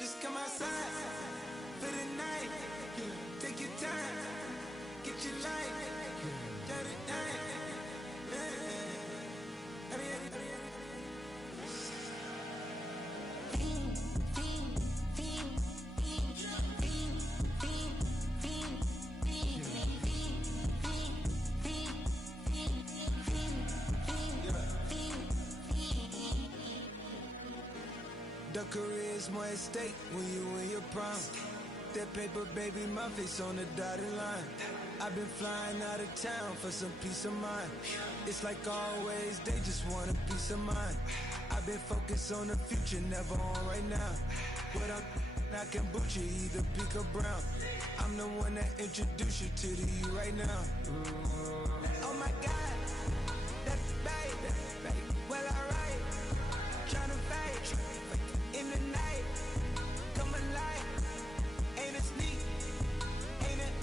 Just come outside for the night. Take your time, get your life. Got it done. The career is more at stake when you in your prime. That paper, baby, my face on the dotted line. I've been flying out of town for some peace of mind. It's like always, they just want a peace of mind. I've been focused on the future, never on right now. But I can boot you either pink or brown. I'm the one that introduced you to the you right now. Oh my God, that's babe. Well, alright, tryna fight in the night. Come alive, ain't it sneak? Ain't it?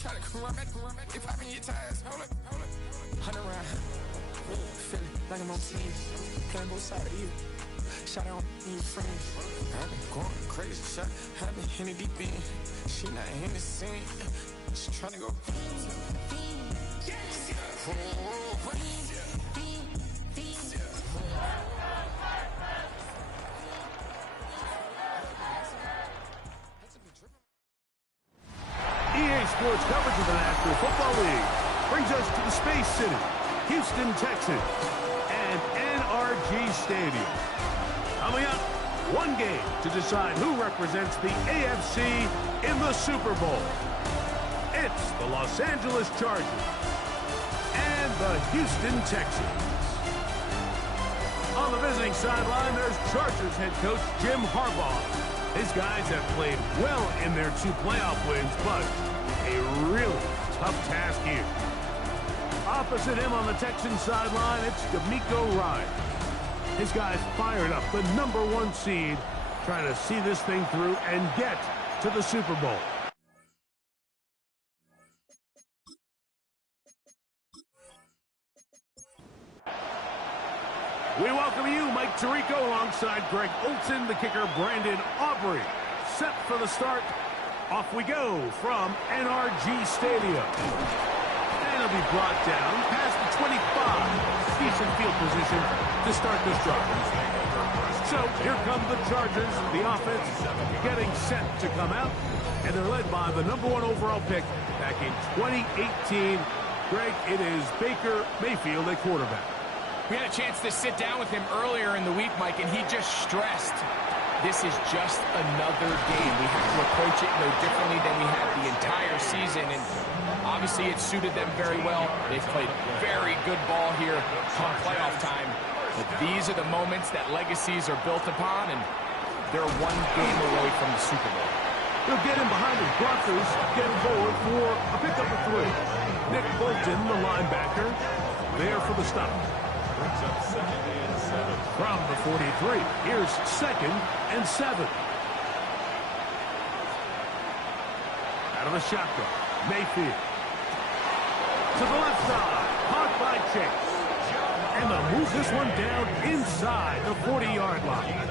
Try to run back, they popping your tires. Hold it. 100 round, feeling like I'm on team, playing both sides of you. Shot on your friends. I've been going crazy, shot. I've been in the deep end. She not in the scene. She trying to go. EA Sports coverage of the National Football League brings us to the Space City, Houston, Texas, and NRG Stadium. Coming up, one game to decide who represents the AFC in the Super Bowl. It's the Los Angeles Chargers and the Houston Texans. On the visiting sideline, there's Chargers head coach Jim Harbaugh. His guys have played well in their 2 playoff wins, but a really tough task here. Opposite him on the Texans sideline, it's D'Amico Ryan. His guys fired up, the #1 seed, trying to see this thing through and get to the Super Bowl. We welcome you, Mike Tirico, alongside Greg Olson, the kicker, Brandon Aubrey. Set for the start. Off we go from NRG Stadium. And it'll be brought down past the 25. Decent field position to start this drive. So here come the Chargers, the offense getting set to come out. And they're led by the #1 overall pick back in 2018. Greg, it is Baker Mayfield at quarterback. We had a chance to sit down with him earlier in the week, Mike, and he just stressed this is just another game. We have to approach it no differently than we had the entire season, and obviously it suited them very well. They've played very good ball here come playoff time, but these are the moments that legacies are built upon, and they're one game away from the Super Bowl. He'll get him behind his blockers, get him forward for a pickup of 3. Nick Bolton, the linebacker, there for the stop. From the 43, here's 2nd and 7. Out of the shotgun, Mayfield. To the left side, caught by Chase. And they'll move this one down inside the 40-yard line.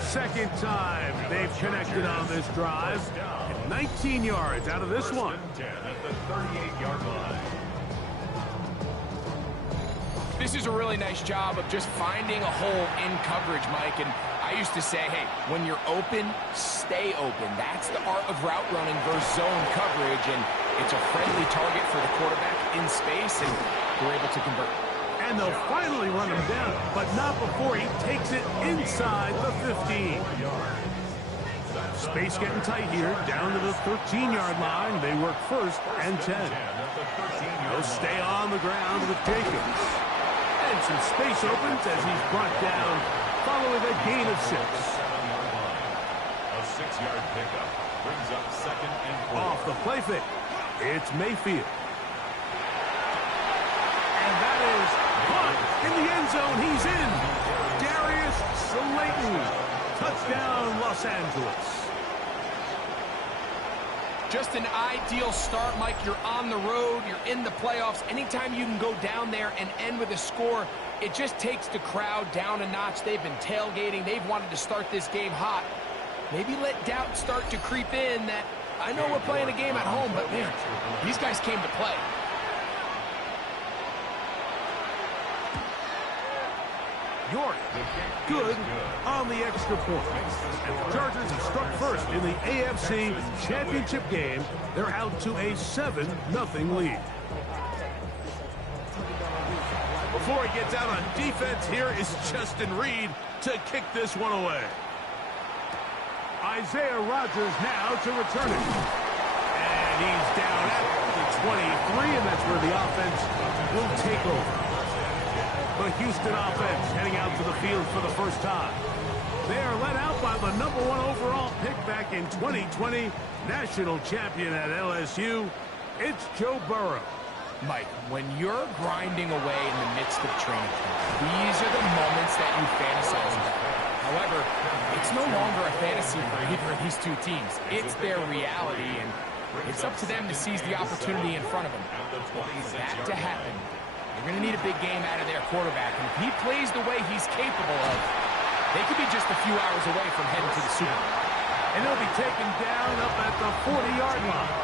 Second time they've connected on this drive. And 19 yards out of this one. At the 38-yard line. This is a really nice job of just finding a hole in coverage, Mike. And I used to say, hey, when you're open, stay open. That's the art of route running versus zone coverage. And it's a friendly target for the quarterback in space, and they're able to convert. And they'll finally run him down, but not before he takes it inside the 15. Space getting tight here, down to the 13-yard line. They work first and 10. They'll stay on the ground with Jacobs. And some space opens as he's brought down following a gain of 6. A 6-yard pickup brings up second and 4. Off the play fake, it's Mayfield. And that is caught in the end zone. He's in. Darius Slayton. Touchdown, Los Angeles. Just an ideal start, Mike. You're on the road. You're in the playoffs. Anytime you can go down there and end with a score, it just takes the crowd down a notch. They've been tailgating. They've wanted to start this game hot. Maybe let doubt start to creep in that, I know we're playing a game at home, but man, these guys came to play. York, good on the extra point. And the Chargers have struck first in the AFC Championship game. They're out to a 7-0 lead. Before he gets out on defense, here is Justin Reed to kick this one away. Isaiah Rodgers now to return it. And he's down at the 23, and that's where the offense will take over. The Houston offense heading out to the field for the first time. They are led out by the #1 overall pick back in 2020, national champion at LSU. It's Joe Burrow. Mike, when you're grinding away in the midst of training camp, these are the moments that you fantasize about. However, it's no longer a fantasy for either of these two teams. It's their reality, and it's up to them to seize the opportunity in front of them. For that to happen, you're going to need a big game out of their quarterback, and if he plays the way he's capable of, they could be just a few hours away from heading to the Super Bowl. And they'll be taken down up at the 40-yard line.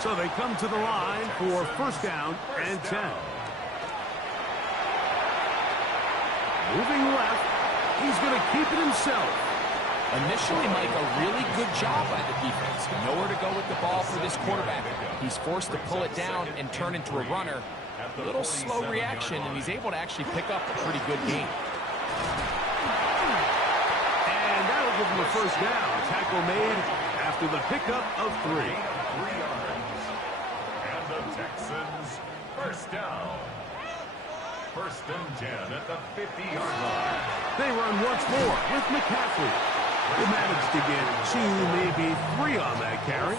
So they come to the line for first down and 10. Moving left, he's going to keep it himself. Initially, Mike, a really good job by the defense. Nowhere to go with the ball for this quarterback. He's forced to pull it down and turn into a runner. A little slow reaction, and he's able to actually pick up a pretty good gain. And that'll give him a first down. Tackle made after the pickup of 3. And the Texans, first down. First and 10 at the 50-yard line. They run once more with McCaffrey. They managed to get 2, maybe 3 on that carry.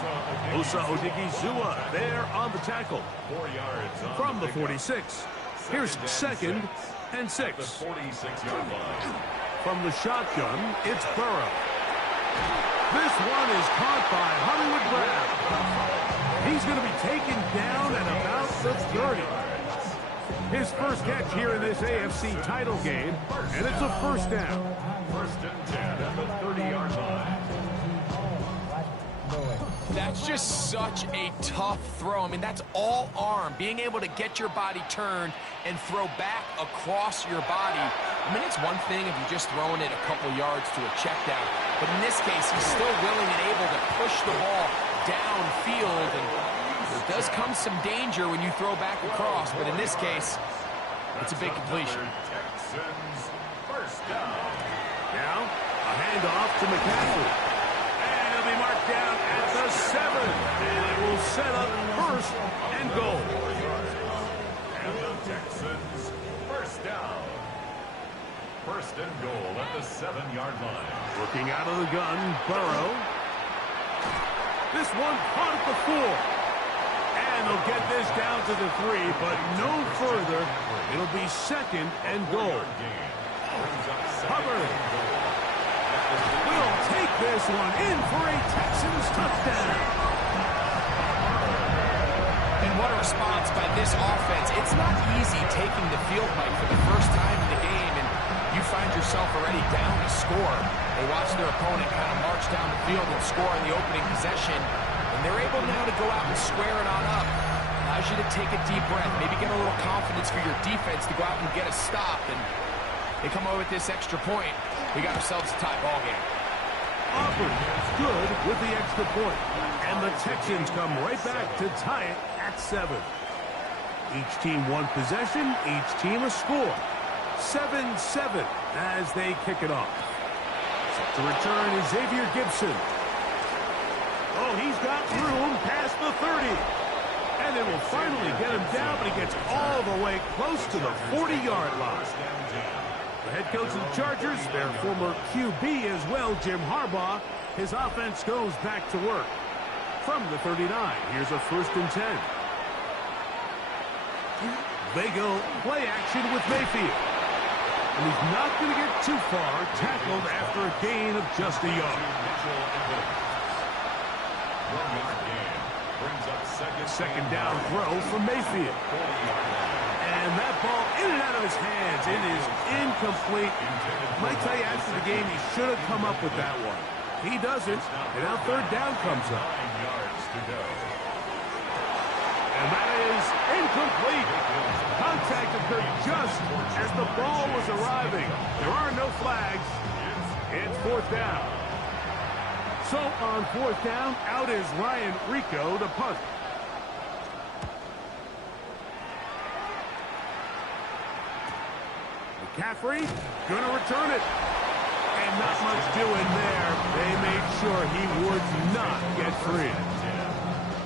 Osa Odigizua there on the tackle. 4 yards on From the 46. Here's second and 6. the 46-yard line. From the shotgun, it's Burrow. This one is caught by Hollywood Brown. He's going to be taken down at about the 30. His first catch here in this AFC title game, and it's a first down. First and 10 at the 30-yard line. That's just such a tough throw. I mean, that's all arm. Being able to get your body turned and throw back across your body. I mean, it's one thing if you're just throwing it a couple yards to a check down. But in this case, he's still willing and able to push the ball downfield. And there does come some danger when you throw back across. But in this case, it's a big completion. Texans, first down. Now, a handoff to McCaffrey. And he'll be marked down at the 7. And it will set up first and goal. And the Texans, first down. First and goal at the 7-yard line. Looking out of the gun, Burrow. This one caught at the 4. And they'll get this down to the 3, but no further. It'll be second and goal. Hubbard will take this one in for a Texans touchdown. And what a response by this offense. It's not easy taking the field, Mike, for the first time in the game, and you find yourself already down to score. They watch their opponent kind of march down the field and score in the opening possession, and they're able now to go out and square it on up. Allows you to take a deep breath, maybe get a little confidence for your defense to go out and get a stop, and they come away with this extra point. We got ourselves a tie ball game. Auburn is good with the extra point, and the Texans come right back to tie it at 7. Each team one possession, each team a score. 7-7 as they kick it off. To return is Xavier Gibson. Oh, he's got room past the 30. And they will finally get him down, but he gets all the way close to the 40-yard line. The head coach of the Chargers, their former QB as well, Jim Harbaugh, his offense goes back to work. From the 39, here's a 1st and 10. They go play action with Mayfield. And he's not going to get too far, tackled after a gain of just a yard. Second down throw from Mayfield. And that ball in and out of his hands. It is incomplete. Might tell you after the game he should have come up with that one. He doesn't, and now 3rd down comes up. And that is incomplete. Contact occurred just as the ball was arriving. There are no flags. It's 4th down. So on 4th down, out is Ryan Rico to punt. McCaffrey gonna return it. And not much doing there. They made sure he would not get free.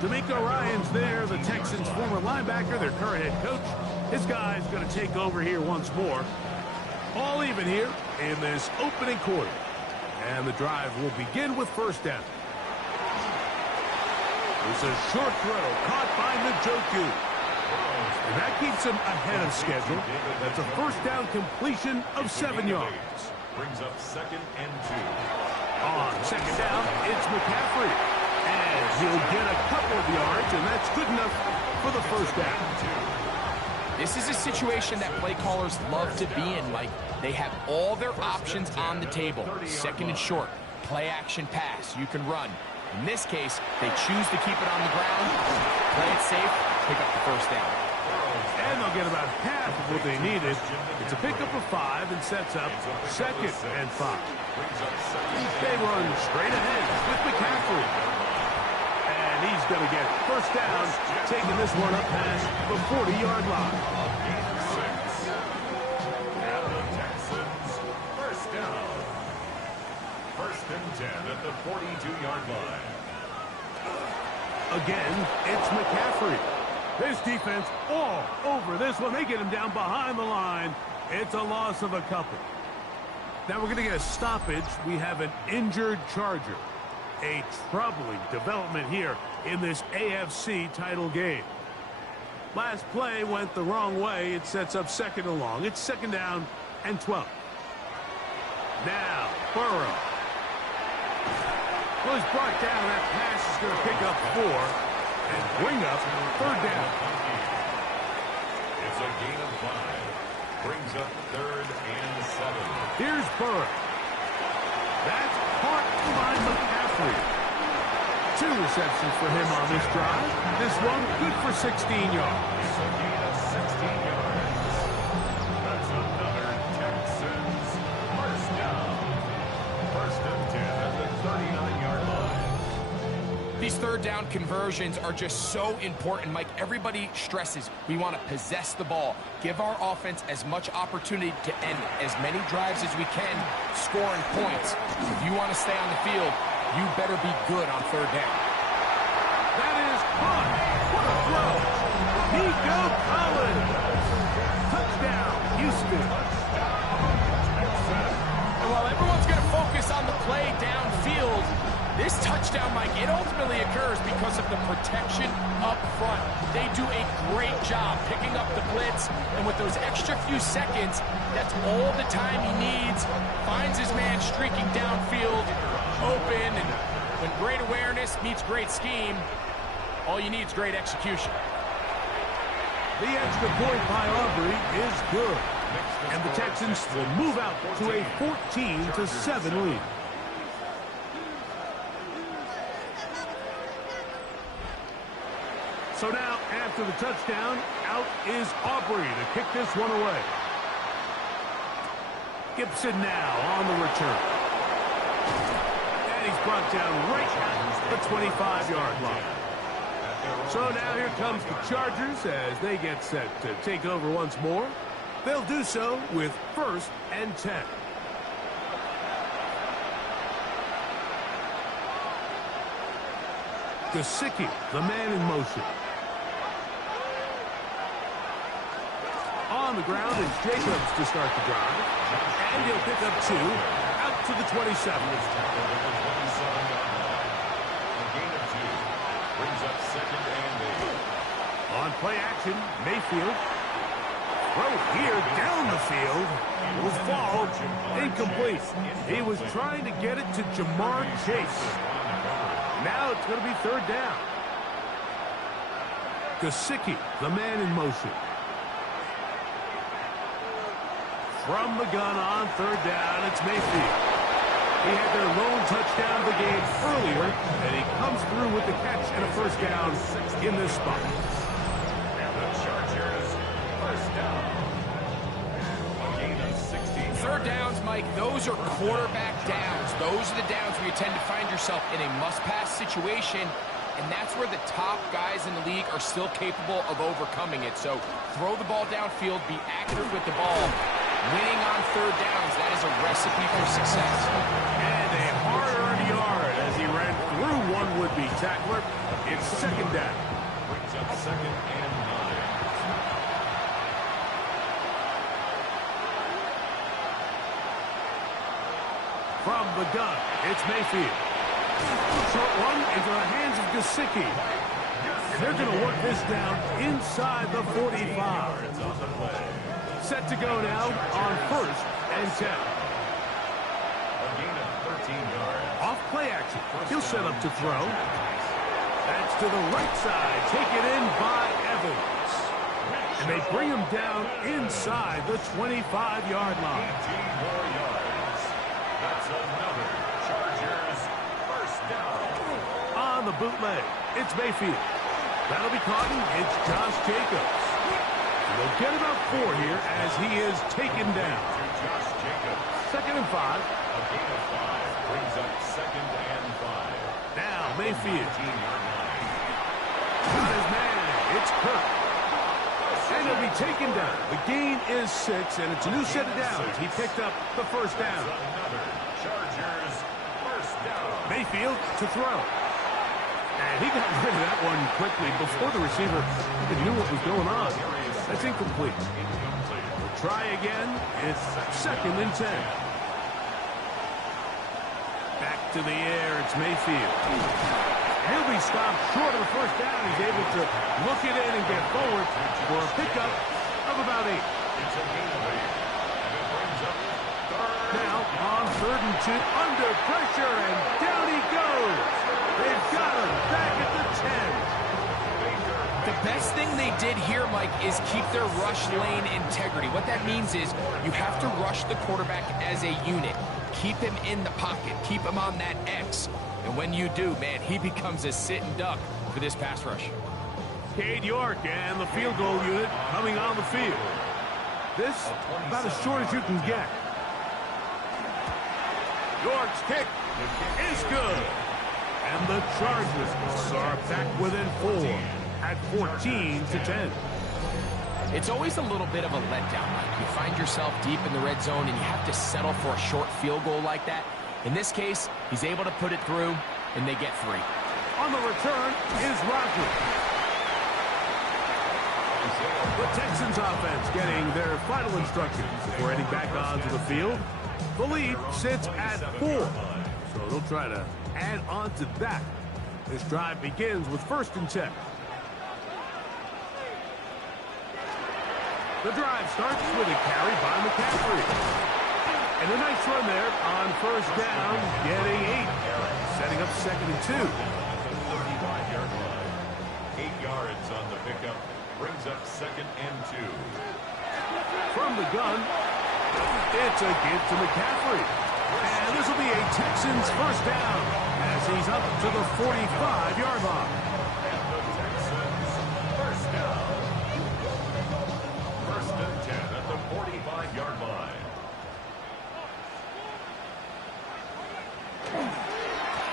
D'Amico Ryan's there, the Texans' former linebacker, their current head coach. His guy's going to take over here once more. All even here in this opening quarter. And the drive will begin with 1st down. It's a short throw caught by Njoku. And that keeps him ahead of schedule. That's a 1st down completion of 7 yards. Brings up 2nd and 2. On 2nd down, it's McCaffrey. And he'll get a couple of yards, and that's good enough for the 1st down. This is a situation that play callers love to be in, Mike. They have all their options on the table. 2nd and short, play action pass, you can run. In this case, they choose to keep it on the ground, play it safe, pick up the 1st down. And they'll get about half of what they needed. It's a pickup of 5 and sets up 2nd and 5. They run straight ahead with McCaffrey. And he's going to get 1st down, taking this one up past the 40-yard line. And the Texans, 1st down. 1st and 10 at the 42-yard line. Again, it's McCaffrey. This defense all over this one. They get him down behind the line. It's a loss of a couple. Now we're going to get a stoppage. We have an injured Charger. A troubling development here in this AFC title game. Last play went the wrong way. It sets up 2nd and long. It's 2nd down and 12. Now, Burrow. Well, he's brought down. That pass is going to pick up 4. And bring up 3rd down. It's a gain of 5. Brings up 3rd and 7. Here's Burrow. That's caught by McCaffrey. 2 receptions for him on this drive. This one good for 16 yards. It's a gain of 16 yards. That's another Texans 1st down. 1st and 10 at the 39-yard line. These 3rd down conversions are just so important, Mike. Everybody stresses we want to possess the ball, give our offense as much opportunity to end as many drives as we can, scoring points. If you want to stay on the field, you better be good on 3rd down. That is caught. What a throw. Nico Collins. Touchdown, Houston. And while everyone's going to focus on the play downfield, this touchdown, Mike, it ultimately occurs because of the protection up front. They do a great job picking up the blitz, and with those extra few seconds, that's all the time he needs. Finds his man streaking downfield, open, and when great awareness meets great scheme, all you need is great execution. The extra point by Aubrey is good. And the Texans will move out to a 14-7 lead. So now, after the touchdown, out is Aubrey to kick this one away. Gibson now on the return. And he's brought down right at the 25-yard line. So now here comes the Chargers as they get set to take over once more. They'll do so with 1st and 10. Gesicki, the man in motion. On the ground, it's Jacobs to start the drive. And he'll pick up 2 out to the 27. Brings up second and 8. On play action, Mayfield. Throw here down the field. Will fall incomplete. He was trying to get it to Jamar Chase. Now it's going to be third down. Gesicki, the man in motion. From the gun on third down, it's Mayfield. He had their lone touchdown of the game earlier, and he comes through with the catch and a first down in this spot. And the Chargers, first down. A gain of 16. Third downs, Mike, those are quarterback downs. Those are the downs where you tend to find yourself in a must-pass situation, and that's where the top guys in the league are still capable of overcoming it. So throw the ball downfield, be accurate with the ball. Winning on third downs, that is a recipe for success. And a hard-earned yard as he ran through one would-be tackler. It's second down. Brings up second and 9. From the gun, it's Mayfield. Short one into the hands of Gesicki. They're going to work this down inside the 45. Set to go now on first and 10. A gain of 13 yards. Off play action. He'll set up to throw. That's to the right side. Taken in by Evans. And they bring him down inside the 25-yard line. 18 more yards. That's another Chargers first down. On the bootleg, it's Mayfield. That'll be caught. It's Josh Jacobs. They'll get about 4 here as he is taken down. To Josh Jacobs. Second and 5. A gain of 5 brings up second and 5. Now Mayfield. 18-yard line. Got his man. It's Kirk. And he'll be taken down. The gain is 6, and it's a new set of downs. He picked up the first down. Another Chargers first down. Mayfield to throw. And he got rid of that one quickly before the receiver even knew what was going on. That's incomplete. We'll try again. It's second and 10. Back to the air. It's Mayfield. He'll be stopped short of the first down. He's able to look it in and get forward for a pickup of about 8. It's a gain of 8. And it brings up third. Now on third and 2, under pressure, and down he goes. They've got him back at the 10. The best thing they did here, Mike, is keep their rush lane integrity. What that means is you have to rush the quarterback as a unit. Keep him in the pocket. Keep him on that X. And when you do, man, he becomes a sitting duck for this pass rush. Cade York and the field goal unit coming on the field. This about as short as you can get. York's kick is good. And the Chargers are back within 4 at 14-10. It's always a little bit of a letdown, Mike. You find yourself deep in the red zone and you have to settle for a short field goal like that. In this case, he's able to put it through, and they get 3. On the return is Rodgers. The Texans offense getting their final instructions before heading back onto the field. The lead sits at 4, so they'll try to add on to that. This drive begins with first and 10. The drive starts with a carry by McCaffrey. And a nice run there on first down, getting 8. Setting up second and 2. 35-yard line. 8 yards on the pickup. Brings up second and 2. From the gun, it's a give to McCaffrey. And this will be a Texans first down as he's up to the 45-yard line. And the Texans first down. First and 10 at the 45-yard line.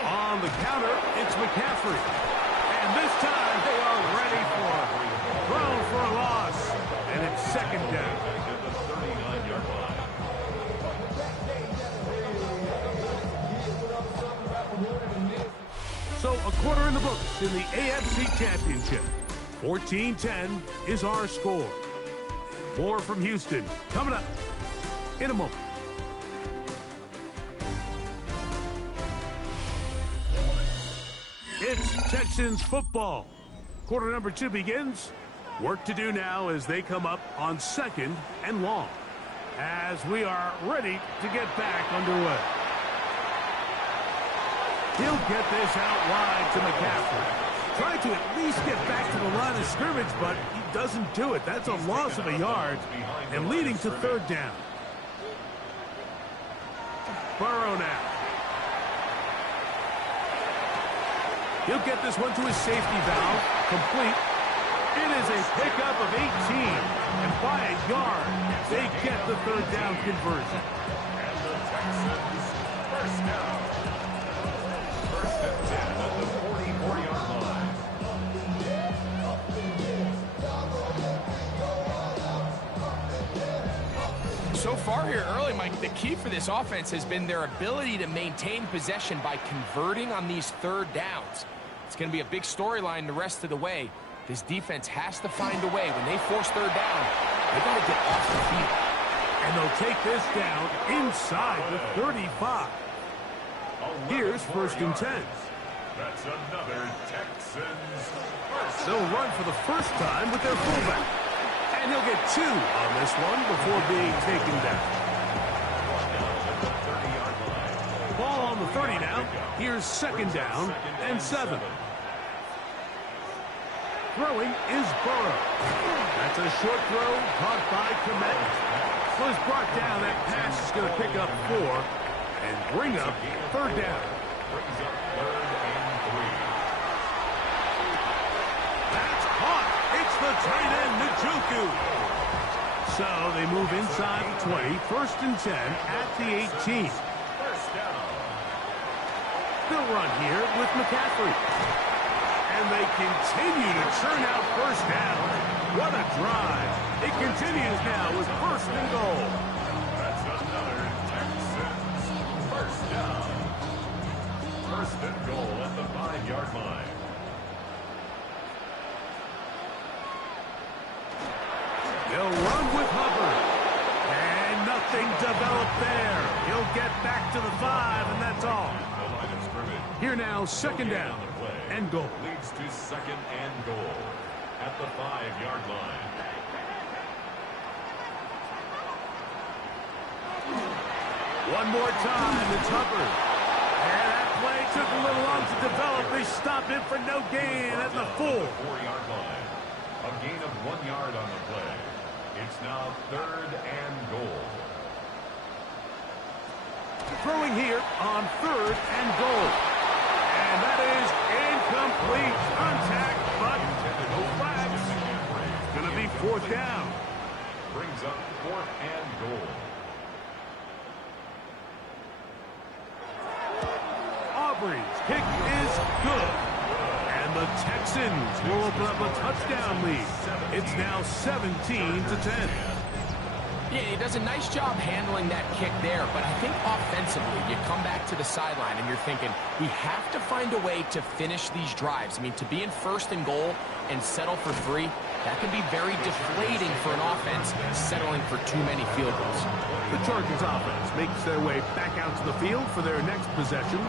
On the counter, it's McCaffrey. And this time they are ready for it. Thrown for a loss. And it's second down. Back at the 39-yard line. So a quarter in the books in the AFC Championship. 14-10 is our score. More from Houston coming up in a moment. It's Texans football. Quarter number 2 begins. Work to do now as they come up on 2nd and long. As we are ready to get back underway. He'll get this out wide to McCaffrey. Trying to at least get back to the line of scrimmage, but he doesn't do it. That's a loss of a yard and leading to 3rd down. Burrow now. He'll get this one to his safety valve. Complete. It is a pickup of 18. And by a yard, they get the 3rd down conversion. And the Texans, first down. First and 10 at the 44-yard line. So far here early, Mike, the key for this offense has been their ability to maintain possession by converting on these 3rd downs. It's going to be a big storyline the rest of the way. This defense has to find a way. When they force 3rd down, they got to get off the field. And they'll take this down inside the 35. Here's 1st and 10. That's another Texans first. They'll run for the first time with their fullback. And he'll get 2 on this one before being taken down. Ball on the 30 now. Here's 2nd down and 7. Throwing is Burrow. That's a short throw caught by Komet. Was brought down. That pass is going to pick up 4 and bring up 3rd down. Brings up 3rd and 3. That's caught. It's the tight end, Njoku. So they move inside the 20. 1st and 10 at the 18. First down. They'll run here with McCaffrey. And they continue to churn out 1st down. What a drive. It continues now with 1st and goal. That's another Texans first down. 1st and goal at the 5-yard line. They'll run with Hubbard. And nothing developed there. He'll get back to the 5, and that's all. The line of scrimmage. Here now, 2nd down and goal. Leads to 2nd and goal at the 5-yard line. One more time, it's Hubbard. And that play took a little long to develop. They stopped it for no gain at the 4. 4-yard line. A gain of 1 yard on the play. It's now 3rd and goal. Throwing here on 3rd and goal. And that is incomplete. Contact, but no flags. It's going to be 4th down. Brings up 4th and goal. Aubrey's kick is good. And the Texans will open up a touchdown lead. It's now 17-10. Yeah, he does a nice job handling that kick there, but I think offensively, you come back to the sideline and you're thinking, we have to find a way to finish these drives. I mean, to be in 1st and goal and settle for 3, that can be very deflating for an offense settling for too many field goals. The Chargers offense makes their way back out to the field for their next possession.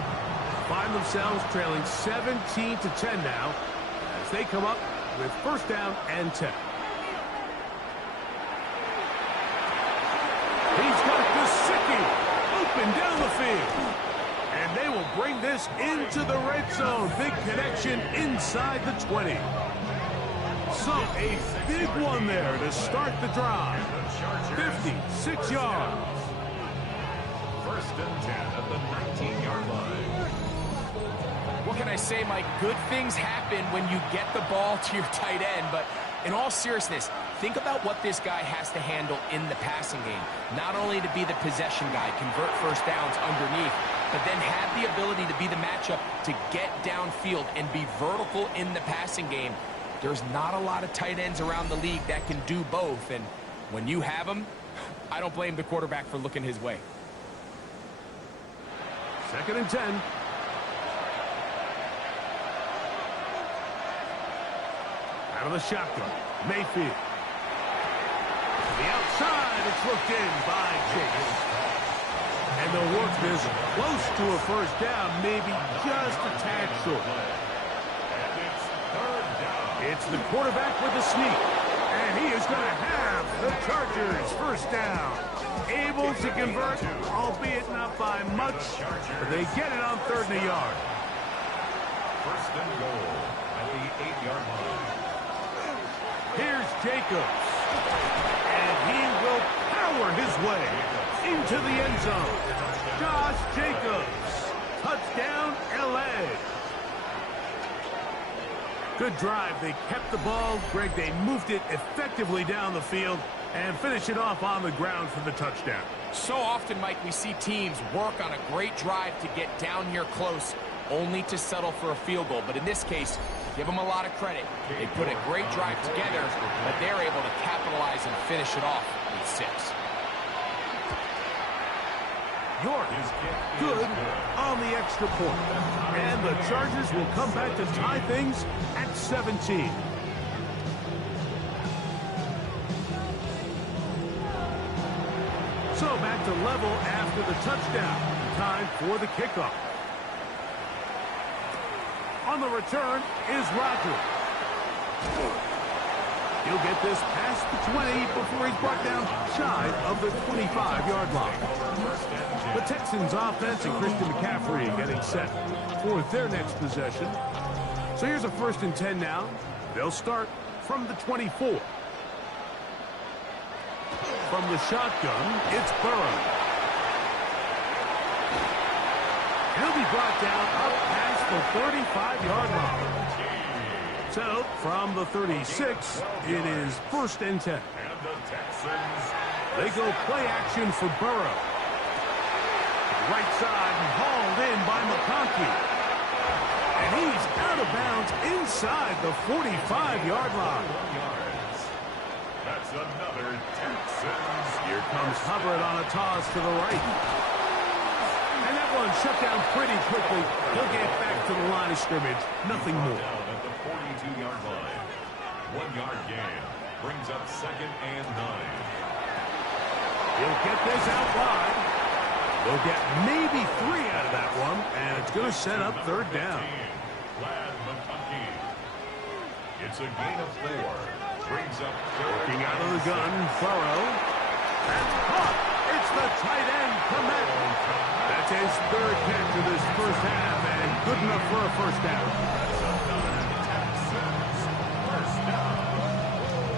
Find themselves trailing 17-10 now as they come up with 1st down and 10. He's got Gesicki open down the field. And they will bring this into the red zone. Big connection inside the 20. So a big one there to start the drive. 56 yards. 1st and 10 at the 19-yard line. What can I say, Mike? Good things happen when you get the ball to your tight end, but in all seriousness, think about what this guy has to handle in the passing game. Not only to be the possession guy, convert 1st downs underneath, but then have the ability to be the matchup to get downfield and be vertical in the passing game. There's not a lot of tight ends around the league that can do both, and when you have them, I don't blame the quarterback for looking his way. 2nd and 10. Out of the shotgun, Mayfield. The outside, it's looked in by Chase. And they'll work this close to a first down, maybe just a tad short. It's the quarterback with the sneak. And he is going to have the Chargers first down. Able to convert, albeit not by much, but they get it on 3rd and a yard. First and goal at the 8-yard line. Here's Jacobs. And he will power his way into the end zone. Josh Jacobs. Touchdown, L.A. Good drive. They kept the ball. Greg, they moved it effectively down the field and finish it off on the ground for the touchdown. So often, Mike, we see teams work on a great drive to get down here close, only to settle for a field goal. But in this case, give them a lot of credit. They put a great drive together, but they're able to capitalize and finish it off with 6. York good on the extra point. And the Chargers will come back to tie things at 17. So back to level after the touchdown. Time for the kickoff. On the return is Rodgers. He'll get this past the 20 before he's brought down shy of the 25-yard line. The Texans offense and Christian McCaffrey getting set for their next possession. So here's a 1st and 10 now. They'll start from the 24. From the shotgun, it's Burrow. He'll be brought down up past the 35-yard line. So, from the 36, it is 1st and 10. They go play action for Burrow. Right side and hauled in by McConkey. And he's out of bounds inside the 45-yard line. That's another Texans. Here comes Hubbard on a toss to the right. And that one shut down pretty quickly. He'll get back to the line of scrimmage. Nothing more. Down at the 42-yard line. 1-yard gain. Brings up 2nd and 9. He'll get this out wide. They'll get maybe 3 out of that one. And it's going to set up 3rd down. It's a gain of 4. Brings up 3rd. Working out of the gun, Burrow. That's caught. It's the tight end, Komet. That's his 3rd catch of this first half, and good enough for a first down. Texans. First down.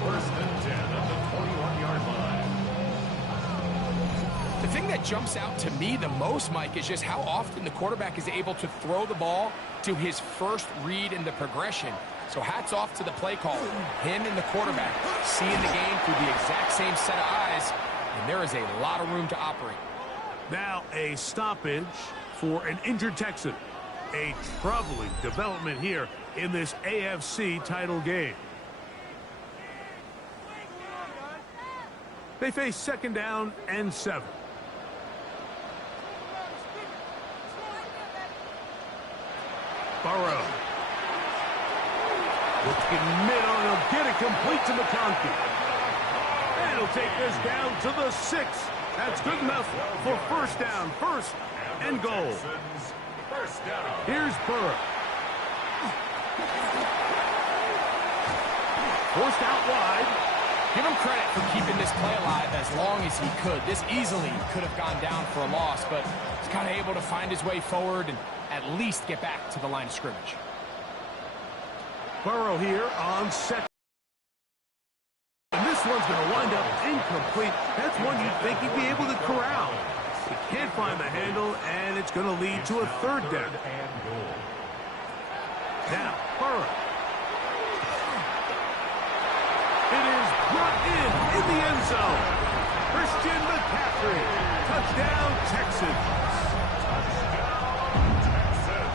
1st and 10 at the 21-yard line. The thing that jumps out to me the most, Mike, is just how often the quarterback is able to throw the ball to his first read in the progression. So hats off to the play caller. Him and the quarterback seeing the game through the exact same set of eyes, and there is a lot of room to operate. Now a stoppage for an injured Texan. A troubling development here in this AFC title game. They face 2nd down and 7. Burrow. Looking middle, and he'll get it complete to McConkey. And he'll take this down to the 6. That's good enough for first down. 1st and goal. First down. Here's Burrow. Forced out wide. Give him credit for keeping this play alive as long as he could. This easily could have gone down for a loss, but he's kind of able to find his way forward and at least get back to the line of scrimmage. Burrow here on 2nd. And this one's going to wind up incomplete. That's one you'd think he'd be able to corral. He can't find the handle, and it's going to lead to a 3rd down. Now, Burrow. It is brought in the end zone. Christian McCaffrey. Touchdown, Texans.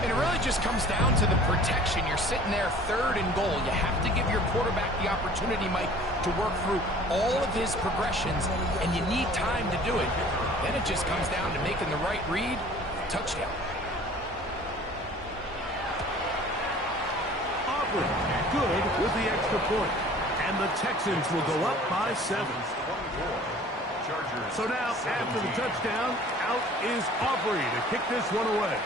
And it really just comes down to the protection. You're sitting there 3rd and goal. You have to give your quarterback the opportunity, Mike, to work through all of his progressions, and you need time to do it. Then it just comes down to making the right read. Touchdown. Aubrey. good with the extra point. And the Texans will go up by 7. So now, after the touchdown, out is Aubrey to kick this one away.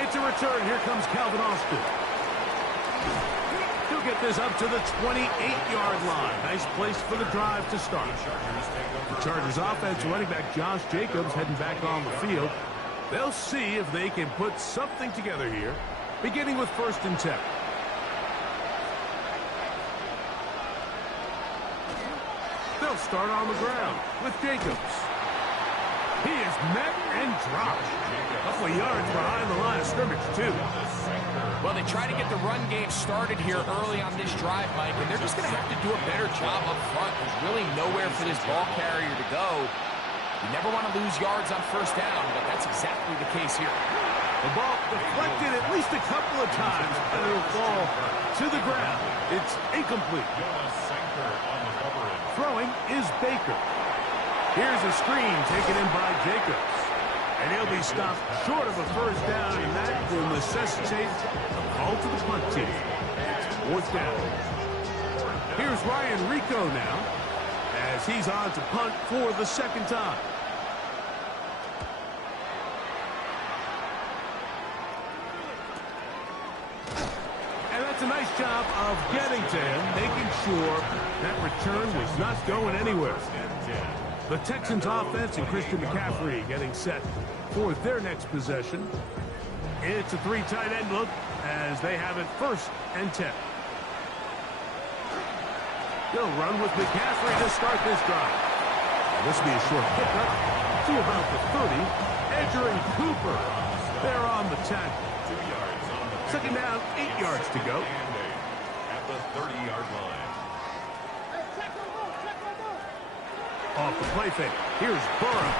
It's a return. Here comes Calvin Austin. He'll get this up to the 28-yard line. Nice place for the drive to start. The Chargers offense, running back Josh Jacobs heading back on the field. They'll see if they can put something together here, beginning with 1st and 10. They'll start on the ground with Jacobs. He is met and dropped. A couple of yards behind the line of scrimmage, too. Well, they try to get the run game started here early on this drive, Mike, and they're just going to have to do a better job up front. There's really nowhere for this ball carrier to go. You never want to lose yards on 1st down, but that's exactly the case here. The ball deflected at least a couple of times, and it'll fall to the ground. It's incomplete. Throwing is Baker. Here's a screen taken in by Jacobs. And he'll be stopped short of a 1st down, and that will necessitate a call to the punt team. It's 4th down. Here's Ryan Rico now, as he's on to punt for the 2nd time. And that's a nice job of getting to him, making sure that return was not going anywhere. The Texans offense and Christian McCaffrey getting set for their next possession. It's a 3 tight end look as they have it 1st and 10. They'll run with McCaffrey to start this drive. This will be a short pickup to about the 30. Edger and Cooper, they're on the tackle. 2nd down, 8 yards to go. At the 30-yard line. Off the play fake. Here's Burrow.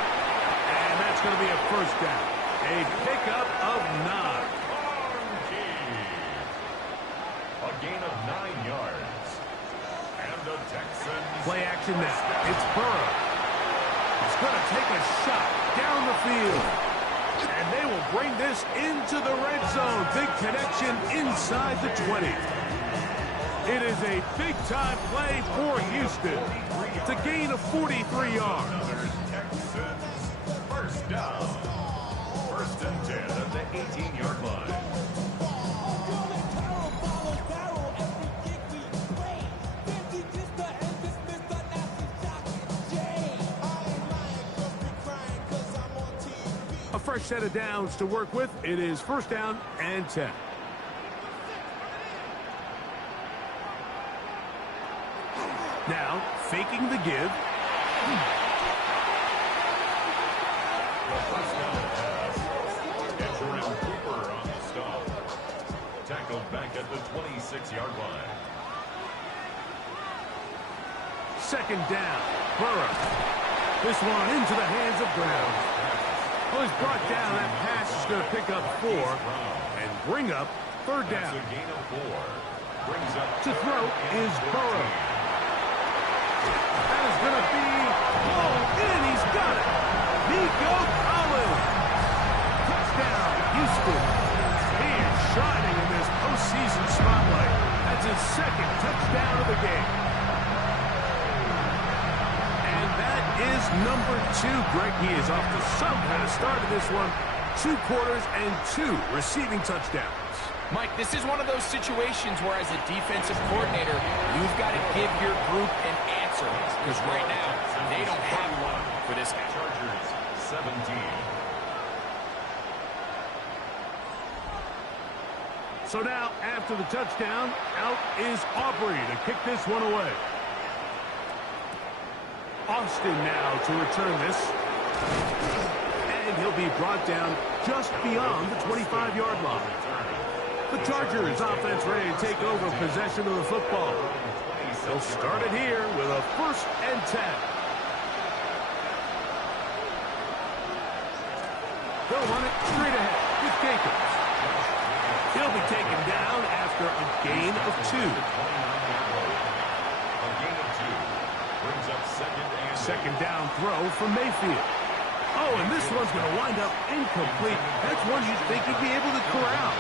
And that's going to be a 1st down. A pickup of 9. A gain of 9 yards. And the Texans. Play action now. It's Burrow. He's going to take a shot down the field. And they will bring this into the red zone. Big connection inside the 20. It is a big-time play for Houston. It's a gain of 43 yards. Texans, 1st down. 1st and 10 at the 18-yard line. A fresh set of downs to work with. It is 1st down and 10. Now, faking the give. The 1st down pass. Edger and Cooper on the stop. Tackled back at the 26-yard line. 2nd down. Burrow. This one into the hands of Brown. Well, he's brought down. That pass is going to pick up 4 and bring up 3rd down. That's a gain of 4. Brings up To throw is Burrow. That is going to be blown in. He's got it. Nico Collins. Touchdown, Houston. He is shining in this postseason spotlight. That's his 2nd touchdown of the game. And that is number 2. Greg, he is off to some kind of start of this one. 2 quarters and 2 receiving touchdowns. Mike, this is one of those situations where as a defensive coordinator, you've got to give your group an answer. Because right now, they don't have one for this guy. Chargers, 17. So now, after the touchdown, out is Aubrey to kick this one away. Austin now to return this. And he'll be brought down just beyond the 25-yard line. The Chargers offense ready to take over possession of the football. They'll start it here with a 1st and 10. They'll run it straight ahead with Jacobs. He'll be taken down after a gain of 2. A gain of 2. Brings up 2nd down throw from Mayfield. Oh, and this one's going to wind up incomplete. That's one you'd think he'd be able to corral.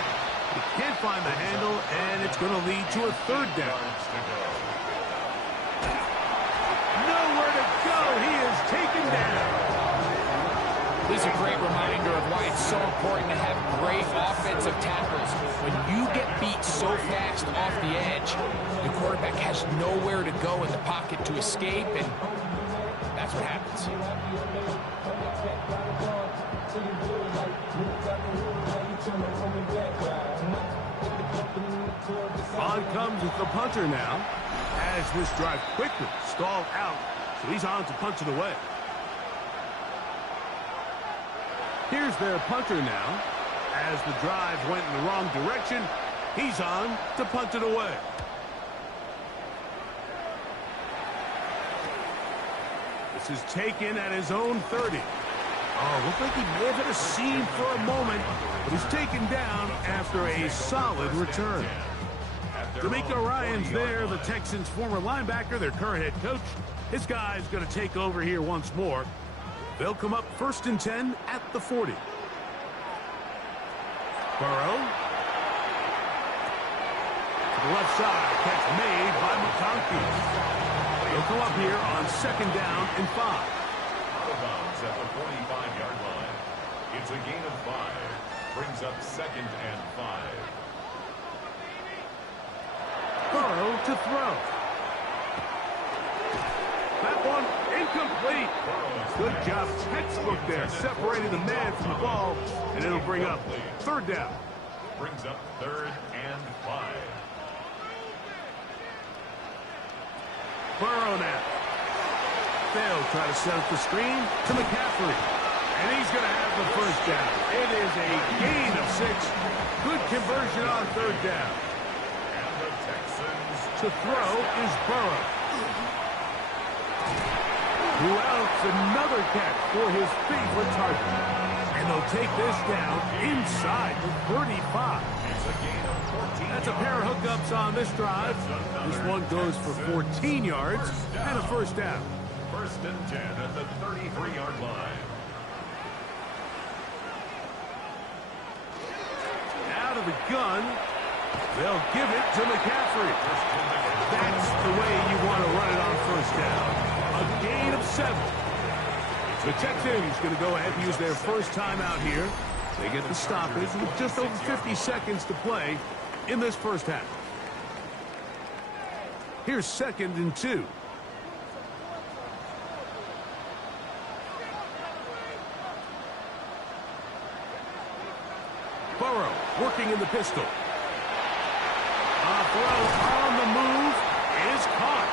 He can't find the handle, and it's going to lead to a third down. Nowhere to go. He is taken down. This is a great reminder of why it's so important to have great offensive tackles. When you get beat so fast off the edge, the quarterback has nowhere to go in the pocket to escape, and that's what happens. On comes the punter now, as this drive quickly stalled out, so he's on to punch it away. Here's their punter now. As the drive went in the wrong direction, he's on to punt it away. This is taken at his own 30. Oh, looked like he may have hit a seam for a moment, but he's taken down after a solid return. D'Amico Ryan's there, the Texans' former linebacker, their current head coach. This guy's going to take over here once more. They'll come up 1st and 10 at the 40. Burrow. To the left side, catch made by McConkey. They'll come up here on 2nd down and 5. Out of bounds at the 45-yard line. It's a gain of 5. Brings up 2nd and 5. Burrow to throw. That one incomplete. Good job, textbook there, separating the man from the ball, and it'll bring up 3rd down. Brings up 3rd and 5. Burrow now. They'll try to set up the screen to McCaffrey, and he's going to have the 1st down. It is a gain of 6. Good conversion on 3rd down. And the Texans To throw is Burrow. Who else? Another catch for his favorite target. And they'll take this down inside the 35. It's a gain of 14. That's a pair of hookups on this drive. This one goes for 14 yards and a 1st down. 1st and 10 at the 33-yard line. Out of the gun. They'll give it to McCaffrey. That's the way you want to run it on 1st down. A gain of 7. The Texans going to go ahead and use their first timeout here. They get the stoppage with just over 50 seconds to play in this first half. Here's 2nd and 2. Burrow working in the pistol. A throw on the move is caught.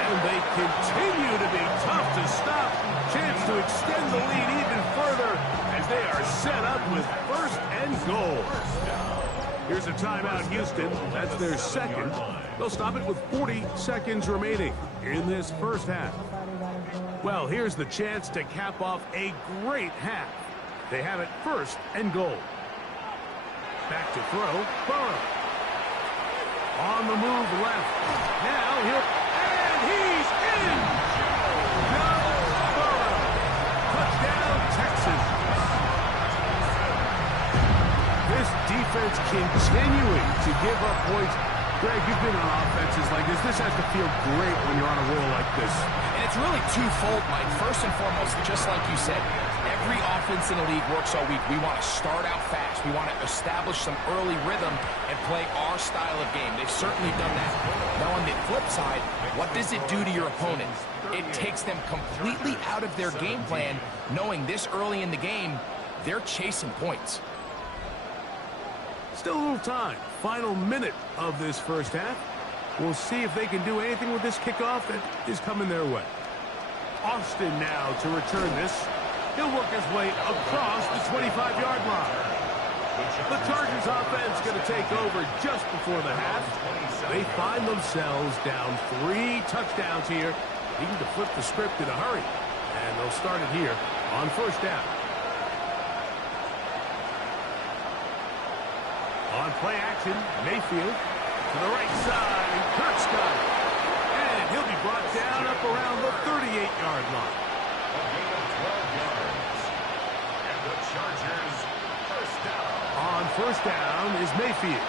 And they continue to be tough to stop. Chance to extend the lead even further as they are set up with 1st and goal. Here's a timeout, Houston. That's their 2nd. They'll stop it with 40 seconds remaining in this first half. Well, here's the chance to cap off a great half. They have it 1st and goal. Back to throw, Burrow. On the move left. Now he's in! Joe Burrow. Touchdown, Texas. This defense continuing to give up points. Greg, you've been on offenses like this. This has to feel great when you're on a roll like this. And it's really twofold, Mike. First and foremost, just like you said, every offense in the league works all week. We want to start out fast. We want to establish some early rhythm and play our style of game. They've certainly done that. Now, on the flip side, what does it do to your opponent? It takes them completely out of their game plan, knowing this early in the game, they're chasing points. Still a little time. Final minute of this first half. We'll see if they can do anything with this kickoff that is coming their way. Austin now to return this. He'll work his way across the 25-yard line. The Chargers offense going to take over just before the half. They find themselves down 3 touchdowns here. Needing to flip the script in a hurry. And they'll start it here on 1st down. On play action, Mayfield to the right side, and Kurt's got it. And he'll be brought down up around the 38-yard line. A gain of 12 yards. And the Chargers first On first down is Mayfield.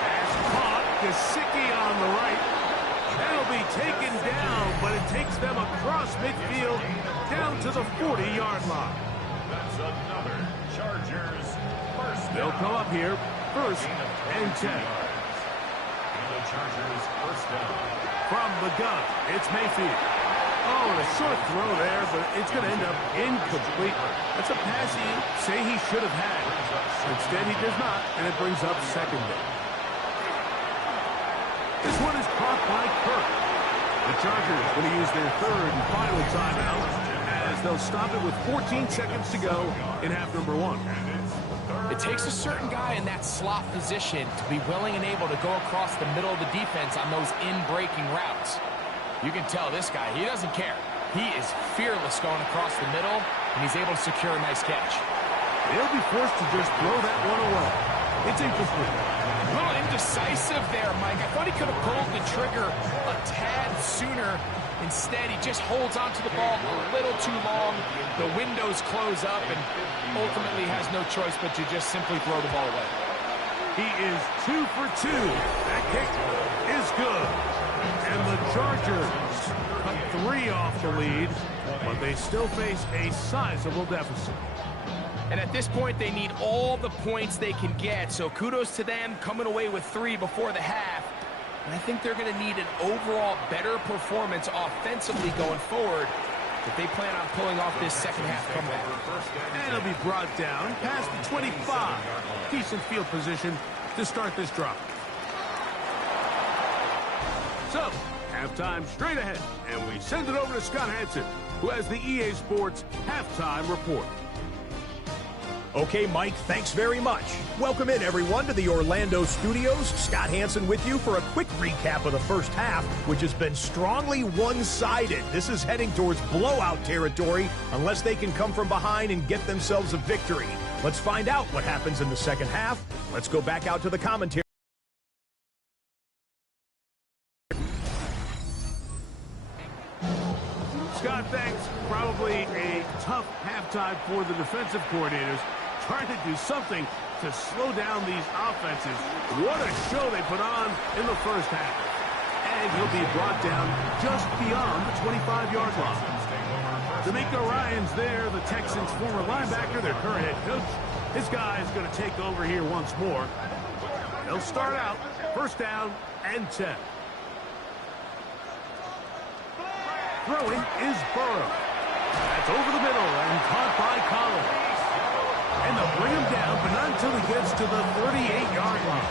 Pass caught. Gesicki on the right. That'll be taken down, but it takes them across midfield down to the 40-yard line. That's another Chargers first down. They'll come up here, first and 10. And the Chargers first down. From the gun, it's Mayfield. Oh, and a short throw there, but it's going to end up incomplete. That's a pass he say he should have had. Instead, he does not, and it brings up second down. This one is caught by Kirk. The Chargers going to use their third and final timeout as they'll stop it with 14 seconds to go in half number one. It takes a certain guy in that slot position to be willing and able to go across the middle of the defense on those in-breaking routes. You can tell this guy, he doesn't care. He is fearless going across the middle, and he's able to secure a nice catch. They'll be forced to just throw that one away. It's incomplete. A little indecisive there, Mike. I thought he could have pulled the trigger a tad sooner. Instead, he just holds onto the ball a little too long. The windows close up and ultimately has no choice but to just simply throw the ball away. He is 2 for 2. That kick is good. And the Chargers cut 3 off the lead, but they still face a sizable deficit. And at this point, they need all the points they can get. So kudos to them coming away with 3 before the half. And I think they're going to need an overall better performance offensively going forward if they plan on pulling off this second half comeback. And it'll be brought down past the 25. Decent field position to start this drive. So, halftime straight ahead. And we send it over to Scott Hansen, who has the EA Sports halftime report. Okay, Mike, thanks very much. Welcome in, everyone, to the Orlando studios. Scott Hansen with you for a quick recap of the first half, which has been strongly one-sided. This is heading towards blowout territory unless they can come from behind and get themselves a victory. Let's find out what happens in the second half. Let's go back out to the commentary. Scott, thanks. Probably a tough halftime for the defensive coordinators, trying to do something to slow down these offenses. What a show they put on in the first half. And he'll be brought down just beyond the 25-yard line. D'Amico Ryan's there, the Texans' former linebacker, their current head coach. His guy is going to take over here once more. They'll start out first down and 10. Throwing is Burrow. That's over the middle and caught by Collins. And they'll bring him down, but not until he gets to the 38-yard line.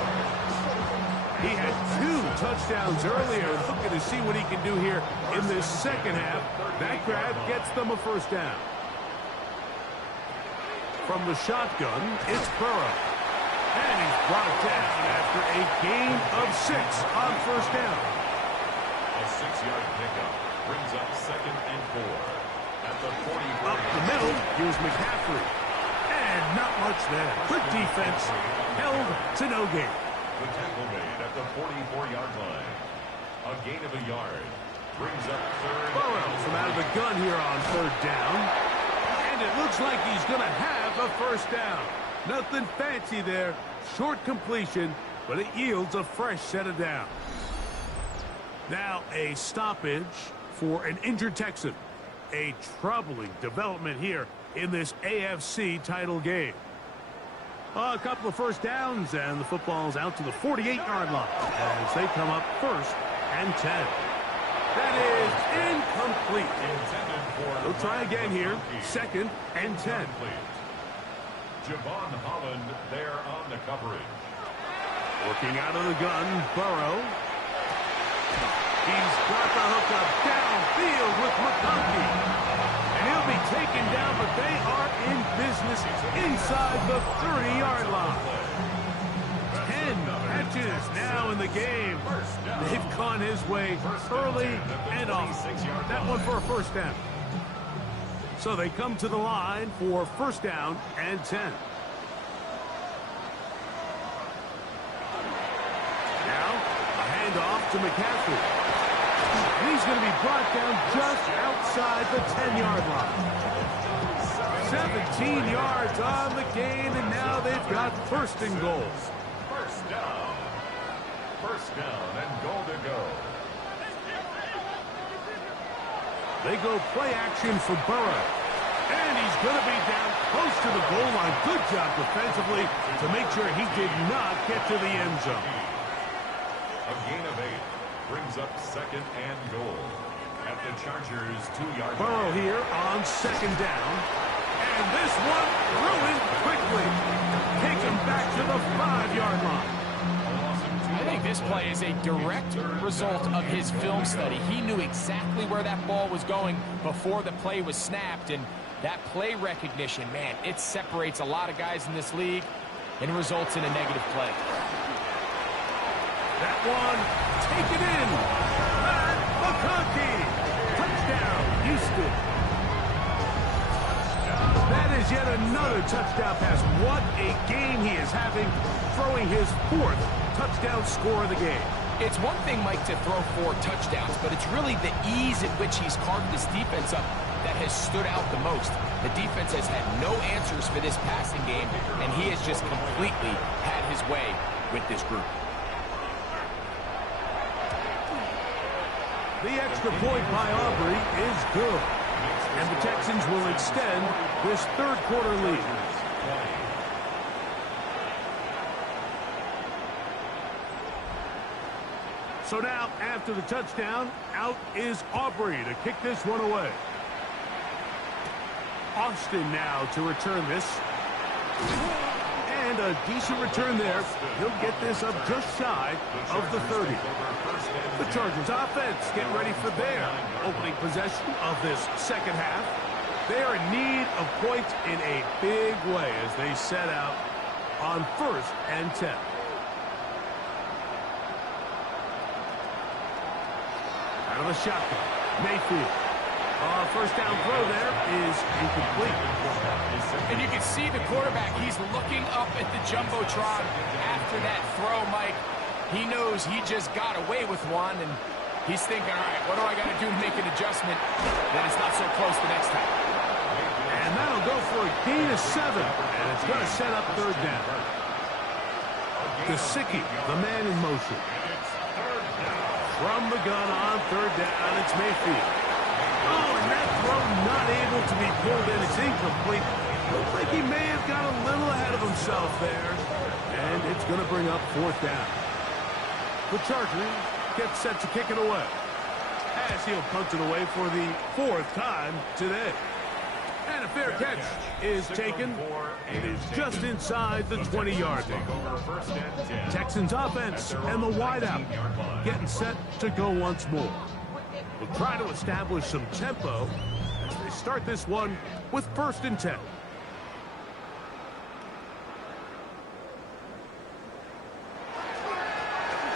He had 2 touchdowns earlier, looking to see what he can do here in this second half. That grab gets them a first down. From the shotgun, it's Burrow. And he's brought down after a gain of 6 on first down. A 6-yard pickup brings up second and 4. At the 44. Up the middle, here's McCaffrey. And not much there. Good defense, held to no gain. The tackle made at the 44-yard line. A gain of a yard brings up third. Burrow from out of the gun here on third down. And it looks like he's going to have a first down. Nothing fancy there. Short completion, but it yields a fresh set of downs. Now a stoppage for an injured Texan. A troubling development here in this AFC title game. A couple of first downs, and the football's out to the 48-yard line as they come up first and 10. That is incomplete. They'll try again here, second and 10. Javon Holland there on the coverage. Working out of the gun, Burrow. He's got the hookup downfield with McConkey. And he'll be taken down, but they are in business inside the 30-yard line. 10 catches now in the game. They've gone his way early and often. That one for a first down. So they come to the line for first down and 10. Now, a handoff to McCaffrey. And he's going to be brought down just outside the 10-yard line. 17 yards on the gain, and now they've got first and goal. First down. First down and goal to go. They go play action for Burrow. And he's going to be down close to the goal line. Good job defensively to make sure he did not get to the end zone. A gain of 8 brings up second and goal at the Chargers' 2-yard line. Burrow here on second down. And this one ruined quickly. Take him back to the 5-yard line. I think this play is a direct result of his film study. He knew exactly where that ball was going before the play was snapped, and that play recognition, man, it separates a lot of guys in this league and results in a negative play. That one, take it in. Matt McConkey. Touchdown, Houston. That is yet another touchdown pass. What a game he is having, throwing his 4th touchdown score of the game. It's one thing, Mike, to throw 4 touchdowns, but it's really the ease at which he's carved this defense up that has stood out the most. The defense has had no answers for this passing game, and he has just completely had his way with this group. The extra point by Aubrey is good, and the Texans will extend this third-quarter lead. So now, after the touchdown, out is Aubrey to kick this one away. Austin now to return this. And a decent return there. He'll get this up just shy of the 30. The Chargers offense getting ready for their opening possession of this second half. They are in need of points in a big way as they set out on 1st and 10. Out of the shotgun, Mayfield. First down throw there is incomplete. And you can see the quarterback, he's looking up at the Jumbotron after that throw, Mike. He knows he just got away with one, and he's thinking, all right, what do I got to do to make an adjustment that it's not so close the next time? And that'll go for a gain of 7, and it's going to set up 3rd down. Gesicki, the man in motion. From the gun on 3rd down, it's Mayfield. Oh, and that throw not able to be pulled in. It's incomplete. Looks like he may have got a little ahead of himself there. And it's going to bring up 4th down. The Chargers get set to kick it away, as he'll punt it away for the 4th time today. And a fair catch is taken. It is just inside the 20-yard line. Texans offense and the wideout getting set to go once more. We'll try to establish some tempo as they start this one with 1st and 10.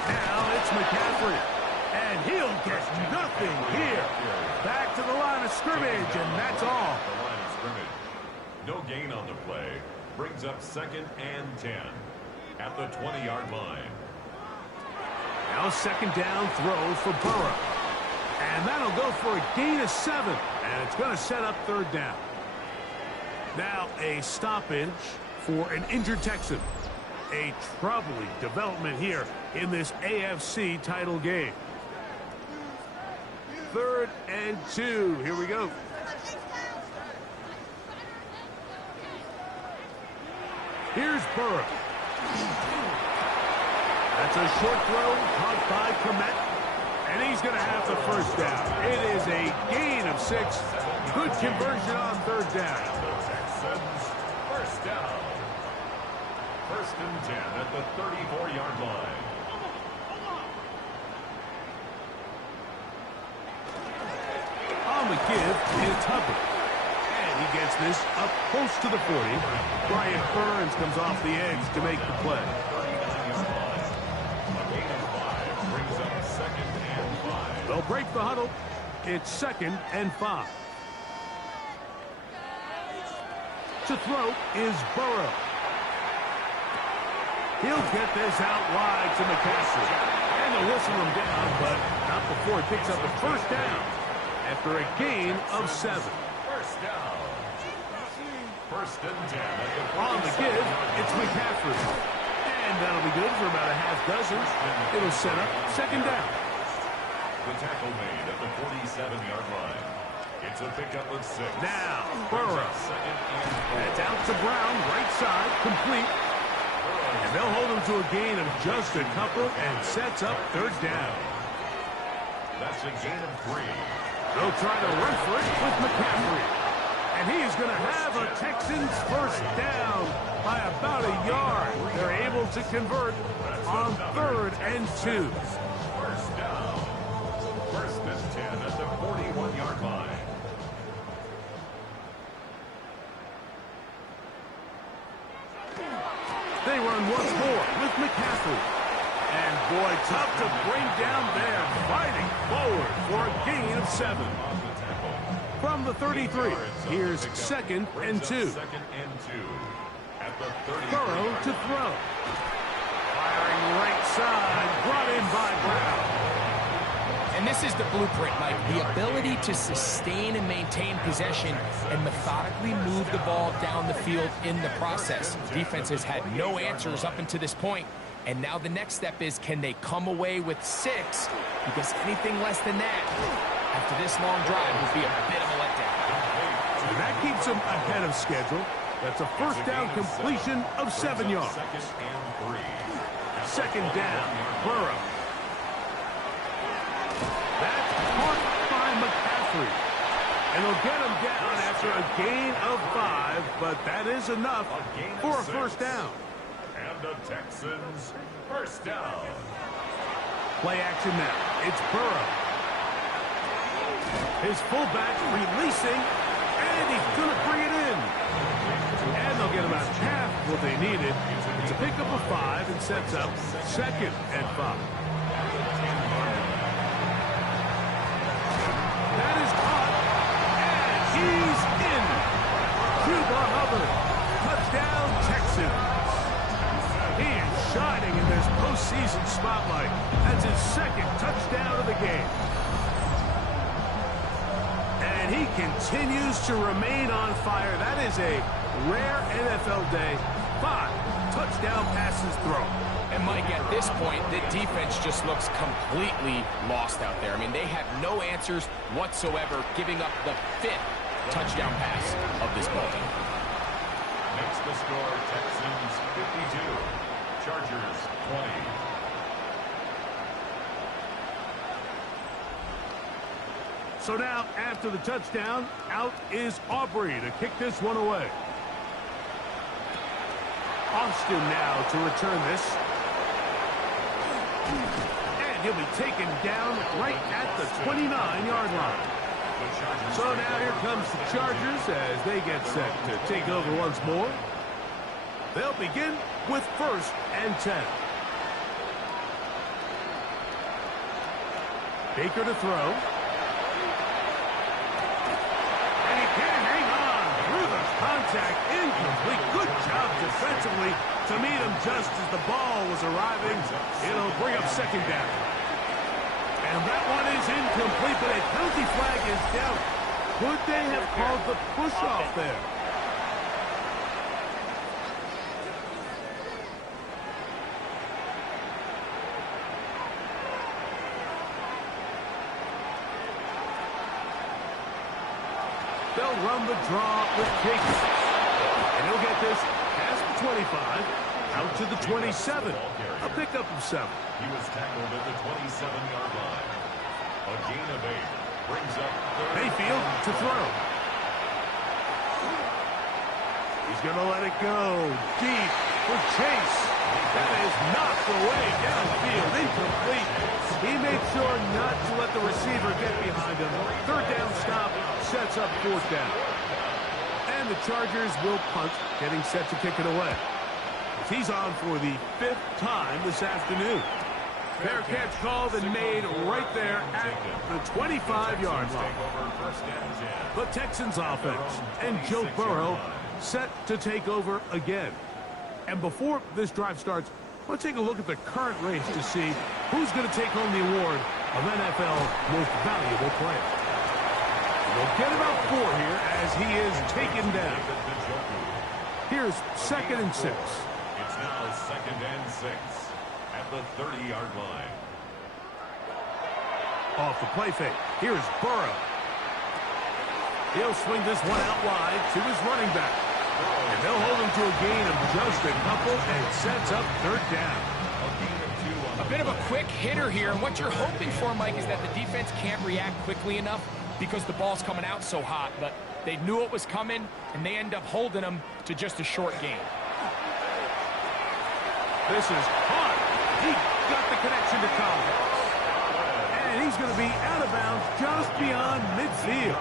Now it's McCaffrey, and he'll get nothing here. Back to the line of scrimmage, and that's all. No gain on the play. Brings up 2nd and 10 at the 20-yard line. Now 2nd down throw for Burrow. And that'll go for a gain of 7. And it's going to set up 3rd down. Now a stoppage for an injured Texan. A troubling development here in this AFC title game. 3rd and 2. Here we go. Here's Burrow. That's a short throw caught by Komet. And he's going to have the 1st down. It is a gain of 6. Good conversion on 3rd down. Texans, 1st down. 1st and 10 at the 34-yard line. On the give, it's Hubbard. And he gets this up close to the 40. Brian Burns comes off the edge to make the play. They'll break the huddle. It's 2nd and 5. To throw is Burrow. He'll get this out wide to McCaffrey. And they'll whistle him down, but not before he picks up the 1st down after a gain of 7. 1st down. First and 10 at the On the give, it's McCaffrey. And that'll be good for about a half dozen. It'll set up second down. The tackle made at the 47-yard line. It's a pickup of 6. Now, Burrow. Second and It's out to Brown, right side, complete. And they'll hold him to a gain of just a couple and sets up third down. that's a gain of 3. They'll try to run for it with McCaffrey. And he is going to have a Texans first down by about a yard. They're able to convert on 3rd and 2. First down. First and 10 at the 41-yard line. They run once more with McCaffrey. And boy, tough to bring down there, fighting forward for a gain of 7. From the 33, here's second and 2. Second and 2 at the 33. Burrow to throw. Firing right side, brought in by Brown. And this is the blueprint, Mike. The ability to sustain and maintain possession and methodically move the ball down the field in the process. Defense has had no answers up until this point. And now the next step is, can they come away with 6? Because anything less than that, after this long drive, would be a bit of a letdown. And that keeps them ahead of schedule. That's a first down completion of 7 yards. Second and 3. Second down, Burrow. That's caught by McCaffrey. And they'll get him down after a gain of 5, but that is enough for a first down. And the Texans first down. Play action now. It's Burrow. His fullback releasing, and he's going to bring it in. And they'll get about half what they needed. It's a pickup of 5 and sets up second and 5. That is caught, and he's in. Cuba Hubbard, touchdown Texans. He is shining in this postseason spotlight. That's his second touchdown of the game. And he continues to remain on fire. That is a rare NFL day. 5 touchdown passes thrown. And Mike, at this point, the defense just looks completely lost out there. I mean, they have no answers whatsoever, giving up the 5th touchdown pass of this ball game. Makes the score Texans 52. Chargers 20. So now, after the touchdown, out is Aubrey to kick this one away. Austin now to return this. And he'll be taken down right at the 29-yard line. So now here comes the Chargers as they get set to take over once more. They'll begin with first and 10. Baker to throw. And he can't hang on through the contact. Incomplete. Good job defensively to meet him just as the ball was arriving. It'll bring up second down. And that one is incomplete, but a penalty flag is down. Could they have called the push-off there? They'll run the draw with Baker. And he'll get this past the 25, out to the 27. A pickup of 7. He was tackled at the 27-yard line. A gain of 8 brings up Mayfield to throw. He's going to let it go deep for Chase. That is knocked away downfield, incomplete. He made sure not to let the receiver get behind him. Third down stop sets up fourth down. And the Chargers will punt, getting set to kick it away. He's on for the 5th time this afternoon. Fair catch called and made right there at the 25-yard line. The Texans offense and Joe Burrow set to take over again. And before this drive starts, let's take a look at the current race to see who's going to take home the award of NFL Most Valuable Player. We'll get about 4 here as he is taken down. Here's 2nd and 6. It's now 2nd and 6 at the 30-yard line. Off the play fake. Here's Burrow. He'll swing this one out wide to his running back. And they'll hold him to a gain of just a couple, and it sets up 3rd down. A bit of a quick hitter here, and what you're hoping for, Mike, is that the defense can't react quickly enough because the ball's coming out so hot. But they knew it was coming, and they end up holding him to just a short gain. This is hard. He got the connection to Collins. And he's going to be out of bounds just beyond midfield.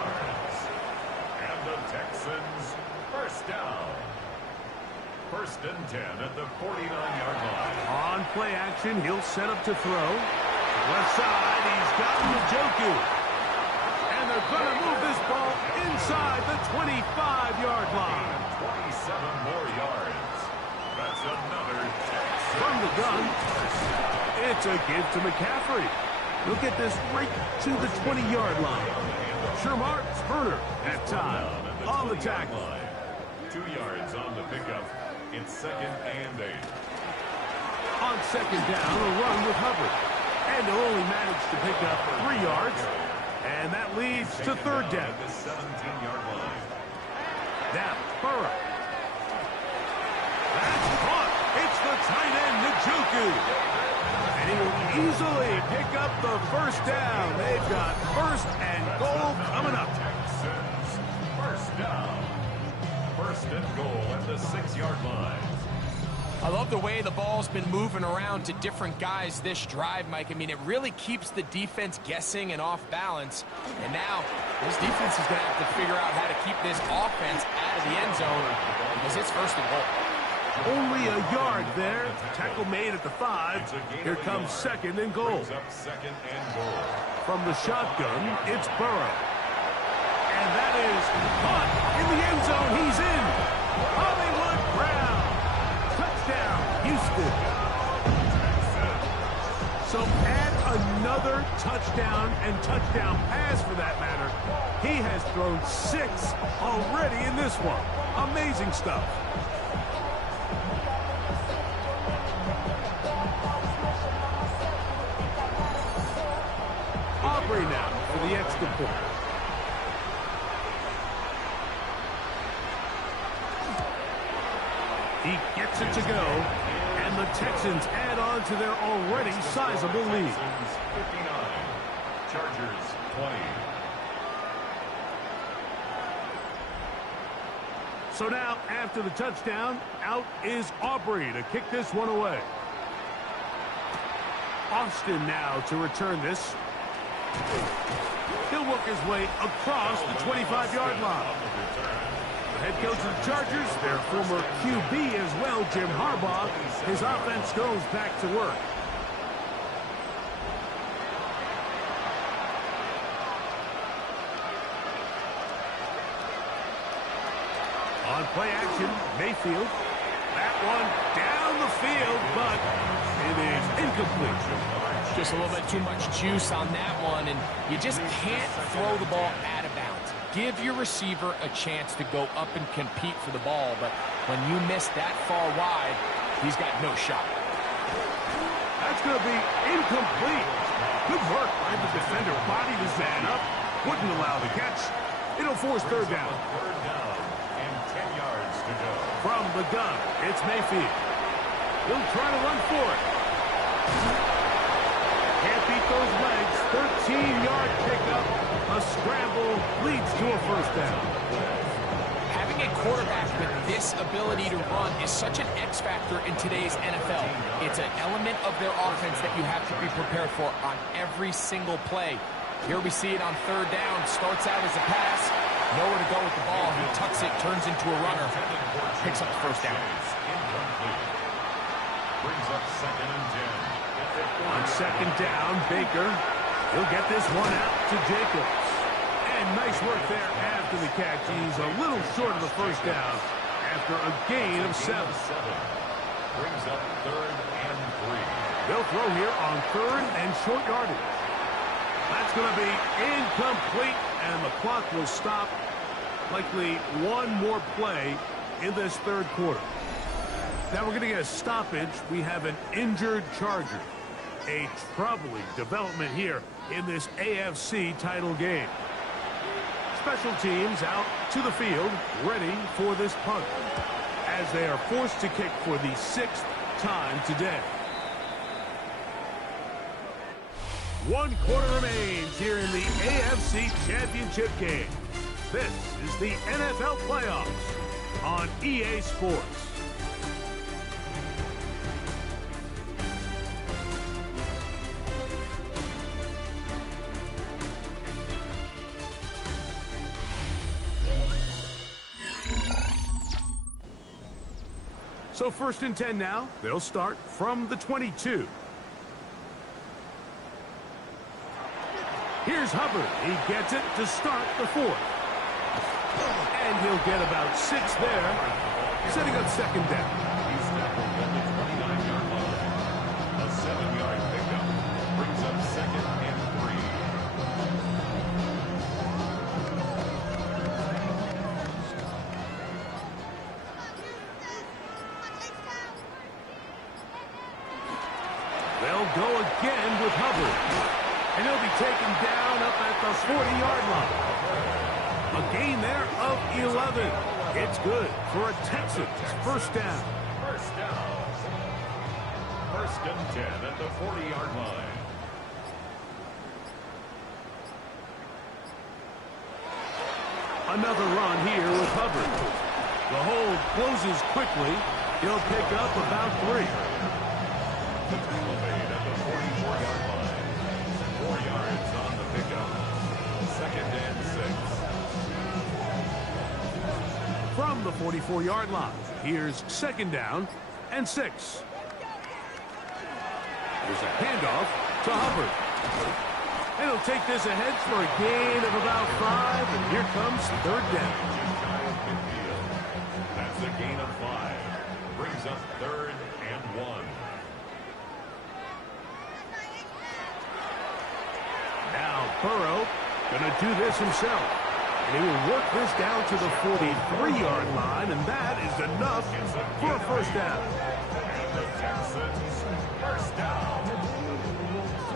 And the Texans, 1st down. 1st and 10 at the 49-yard line. On play action, he'll set up to throw. Left side, he's got Njoku. And they're going to move this ball inside the 25-yard line. 27 more yards. That's another Texans. From the gun, it's a give to McCaffrey. He'll get this right to the 20-yard line. Shermark Turner at time on the tackle. 2 yards on the pickup. It's 2nd and 8. On 2nd down, a run with Hubbard. And they'll only manage to pick up 3 yards. And that leads to 3rd down. The 17-yard line. Now, Burrow. That's caught. It's the tight end, Njoku. And he will easily pick up the 1st down. They've got 1st and goal coming up. Texans, 1st down. 1st and goal at the 6-yard line. I love the way the ball's been moving around to different guys this drive, Mike. I mean, it really keeps the defense guessing and off balance. And now, this defense is going to have to figure out how to keep this offense out of the end zone because it's 1st and goal. Only a yard there. Tackle made at the 5. Here comes 2nd and goal. Brings up 2nd and goal. From the shotgun, it's Burrow. And that is caught in the end zone. He's in. Hollywood Brown. Touchdown, Houston. So add another touchdown and touchdown pass for that matter. He has thrown 6 already in this one. Amazing stuff. Aubrey now for the extra point. He gets it to go, and the Texans add on to their already sizable lead. Texans 59, Chargers 20. So now, after the touchdown, out is Aubrey to kick this one away. Austin now to return this. He'll work his way across the 25-yard line. The head coach of the Chargers, their former QB as well, Jim Harbaugh, his offense goes back to work. On play action, Mayfield. That one down the field, but it is incomplete. Just a little bit too much juice on that one, and you just can't throw the ball out of bounds. Give your receiver a chance to go up and compete for the ball, but when you miss that far wide, he's got no shot. That's going to be incomplete. Good work by the defender. Bodied his man up. Wouldn't allow the catch. It'll force 3rd down. 3rd down and 10 yards to go. From the gun, it's Mayfield. He'll try to run for it. Can't beat those legs. 13-yard pickup. A scramble leads to a 1st down. Having a quarterback with this ability to run is such an X factor in today's NFL. It's an element of their offense that you have to be prepared for on every single play. Here we see it on 3rd down. Starts out as a pass. Nowhere to go with the ball. He tucks it, turns into a runner. Picks up the 1st down. Incomplete. Brings up 2nd and 10. On 2nd down, Baker. He'll get this one out to Jacobs. And nice work there after the catch. He's a little short of the 1st down after a gain of 7. Brings up 3rd and 3. They'll throw here on 3rd and short yardage. That's going to be incomplete, and the clock will stop. Likely one more play in this third quarter. Now we're going to get a stoppage. We have an injured Charger. A troubling development here in this AFC title game. Special teams out to the field, ready for this punt, as they are forced to kick for the 6th time today. 1 quarter remains here in the AFC Championship game. This is the NFL playoffs on EA Sports. So 1st and 10 now. They'll start from the 22. Here's Hubbard. He gets it to start the 4th. And he'll get about 6 there, setting up 2nd down. He's tackled at the 29-yard line. A 7-yard pickup brings up 2nd and 3. They'll go again with Hubbard. And he'll be taken down up at the 40-yard line. A gain there of 11. It's good for a Texans 1st down. 1st down. 1st and 10 at the 40-yard line. Another run here with Hubbard. The hold closes quickly. He'll pick up about 3. The tackle made at the 44-yard line. 4 yards on the pickup. 2nd and 6. From the 44-yard line, here's 2nd down and 6. There's a handoff to Hubbard. And he'll take this ahead for a gain of about 5, and here comes 3rd down. That's a gain of 5. Brings up 3rd and 1. Now Burrow gonna do this himself. And he will work this down to the 43-yard line, and that is enough for a 1st down. And the Texans 1st down.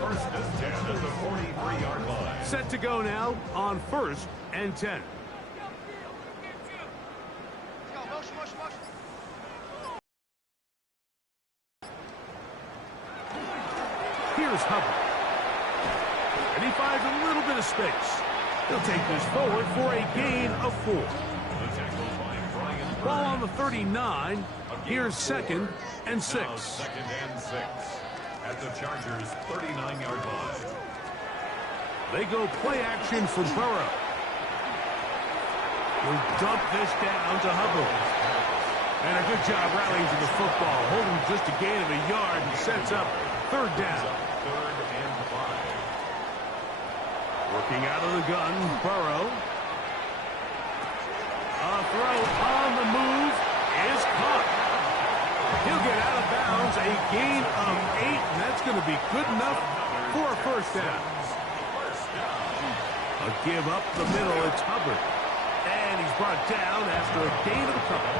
1st and 10 at the 43-yard line. Set to go now on 1st and 10. Here's Hubbard. And he finds a little bit of space. He'll take this forward for a gain of 4. Ball on the 39. Here's 2nd and 6. 2nd and 6 at the Chargers' 39-yard line. They go play action for Burrow. He'll dump this down to Hubbard. And a good job rallying to the football, holding just a gain of a yard and sets up 3rd down. 3rd and 5. Working out of the gun, Burrow. A throw on the move is caught. He'll get out of bounds, a gain of 8, and that's going to be good enough for a 1st down. A give up the middle, it's Hubbard. And he's brought down after a gain of a couple.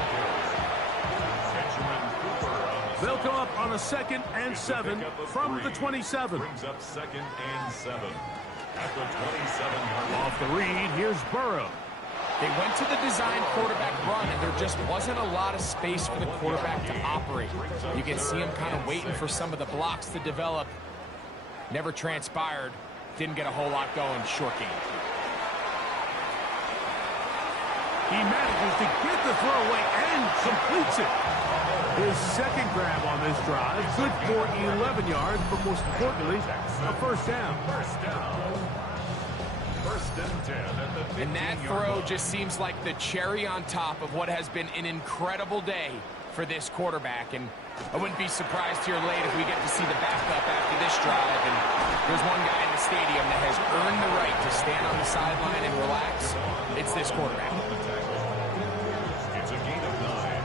They'll come up on a 2nd and 7 from the 27. Brings up 2nd and 7 at the 27-yard line. Off the read, here's Burrow. They went to the design quarterback run, and there just wasn't a lot of space for the quarterback to operate. You can see him kind of waiting for some of the blocks to develop. Never transpired. Didn't get a whole lot going. Short game. He manages to get the throw away and completes it. His 2nd grab on this drive, good for 11 yards, but most importantly, a 1st down. 1st down. 1st and 10 at the 15-yard line. And that throw just seems like the cherry on top of what has been an incredible day for this quarterback. And I wouldn't be surprised here late if we get to see the backup after this drive. And there's one guy in the stadium that has earned the right to stand on the sideline and relax. It's this quarterback. It's a gain of 9.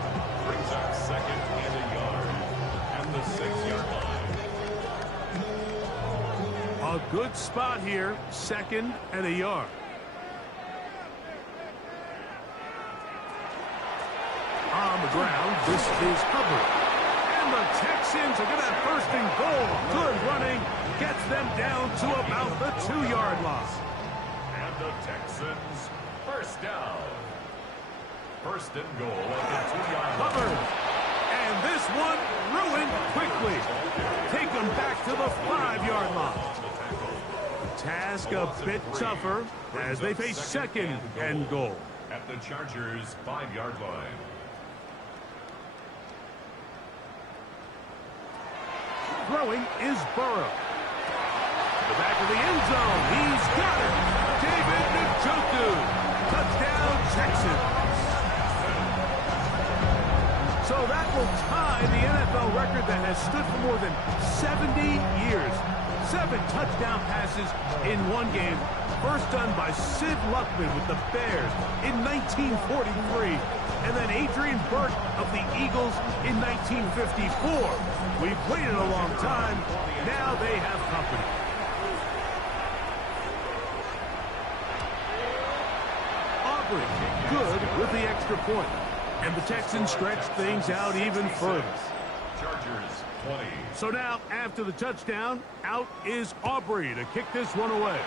Brings up 2nd and a yard at the 6-yard line. A good spot here, 2nd and a yard. on the ground. This is Hubbard. And the Texans are going to have first and goal. Good running. Gets them down to about the 2-yard line. And the Texans, first down. First and goal at the 2-yard line. Hubbard. And this one ruined quickly. Take them back to the 5-yard line. Task a bit tougher as they face second and goal. At the Chargers' 5-yard line. Throwing is Burrow. The back of the end zone. He's got it. David Njoku. Touchdown, Texans. So that will tie the NFL record that has stood for more than 70 years. 7 touchdown passes in one game. First done by Sid Luckman with the Bears in 1943. And then Adrian Burke of the Eagles in 1954. We've waited a long time. Now they have company. Aubrey, good with the extra point. And the Texans stretch things out even further. Chargers 20. So now, after the touchdown, out is Aubrey to kick this one away.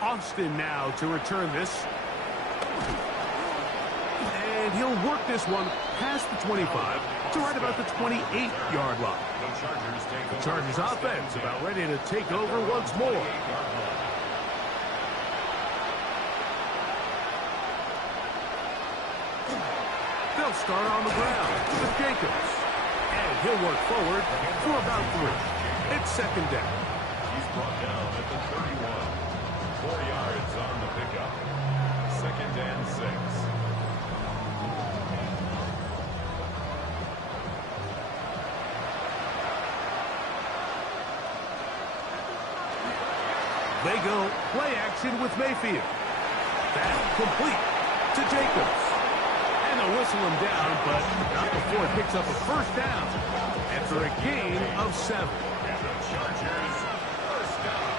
Austin now to return this. And he'll work this one past the 25 to right about the 28-yard line. The Chargers offense about ready to take over once more. They'll start on the ground with Jacobs. And he'll work forward for about 3. It's second down. He's brought down at the 31. 4 yards on the pickup. Second and 6. They go play action with Mayfield. That's complete to Jacobs. And they'll whistle him down, but not before it picks up a first down after a gain of 7. And the Chargers, first down.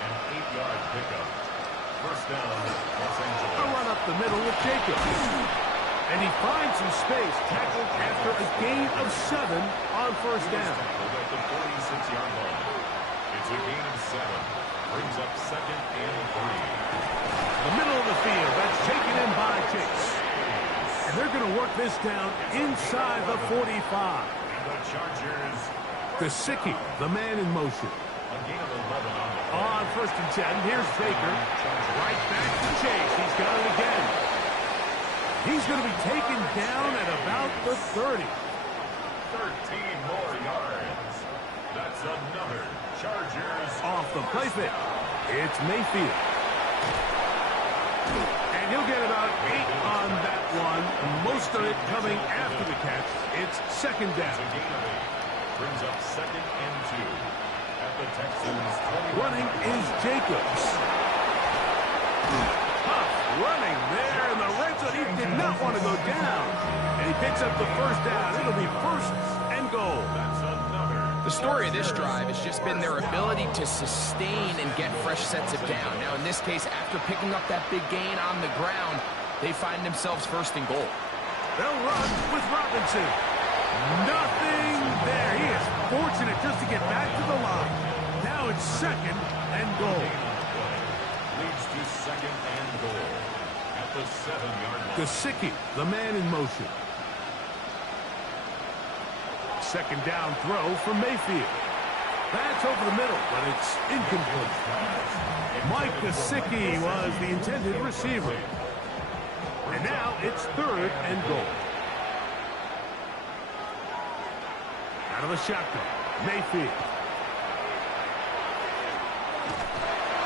An 8-yard pickup. First down, Los Angeles. A run up the middle with Jacobs. And he finds some space, tackled after a gain of 7 on first down. At the 46-yard line. It's a gain of 7. Brings up second and 3. The middle of the field, that's taken in by Chase. And they're going to work this down inside the 45. And the Chargers. Gesicki, the man in motion. A gain of 11 on the play. On first and 10, here's Baker. Right back to Chase. He's got it again. He's going to be taken down at about the 30. 13 more yards. That's another Chargers. Off the play fake. It's Mayfield. And he'll get about 8 on that one. Most of it coming after the catch. It's second down. It's a gain of 8. Brings up second and 2. At the Texans 20. Running is Jacobs. Tough running there in the red zone. He did not want to go down. And he picks up the first down. It'll be first and goal. That's another. The story of this drive has just been their ability to sustain and get fresh sets of down. Now, in this case, after picking up that big gain on the ground, they find themselves first and goal. They'll run with Robinson. Nothing there. He is fortunate just to get back to the line. Now it's second and goal. Leads to second and goal. At the 7-yard line. Gesicki, the man in motion. Second down throw from Mayfield. That's over the middle, but it's incomplete. Mike Gesicki was the intended receiver. And now it's third and goal. Out of the shotgun, Mayfield.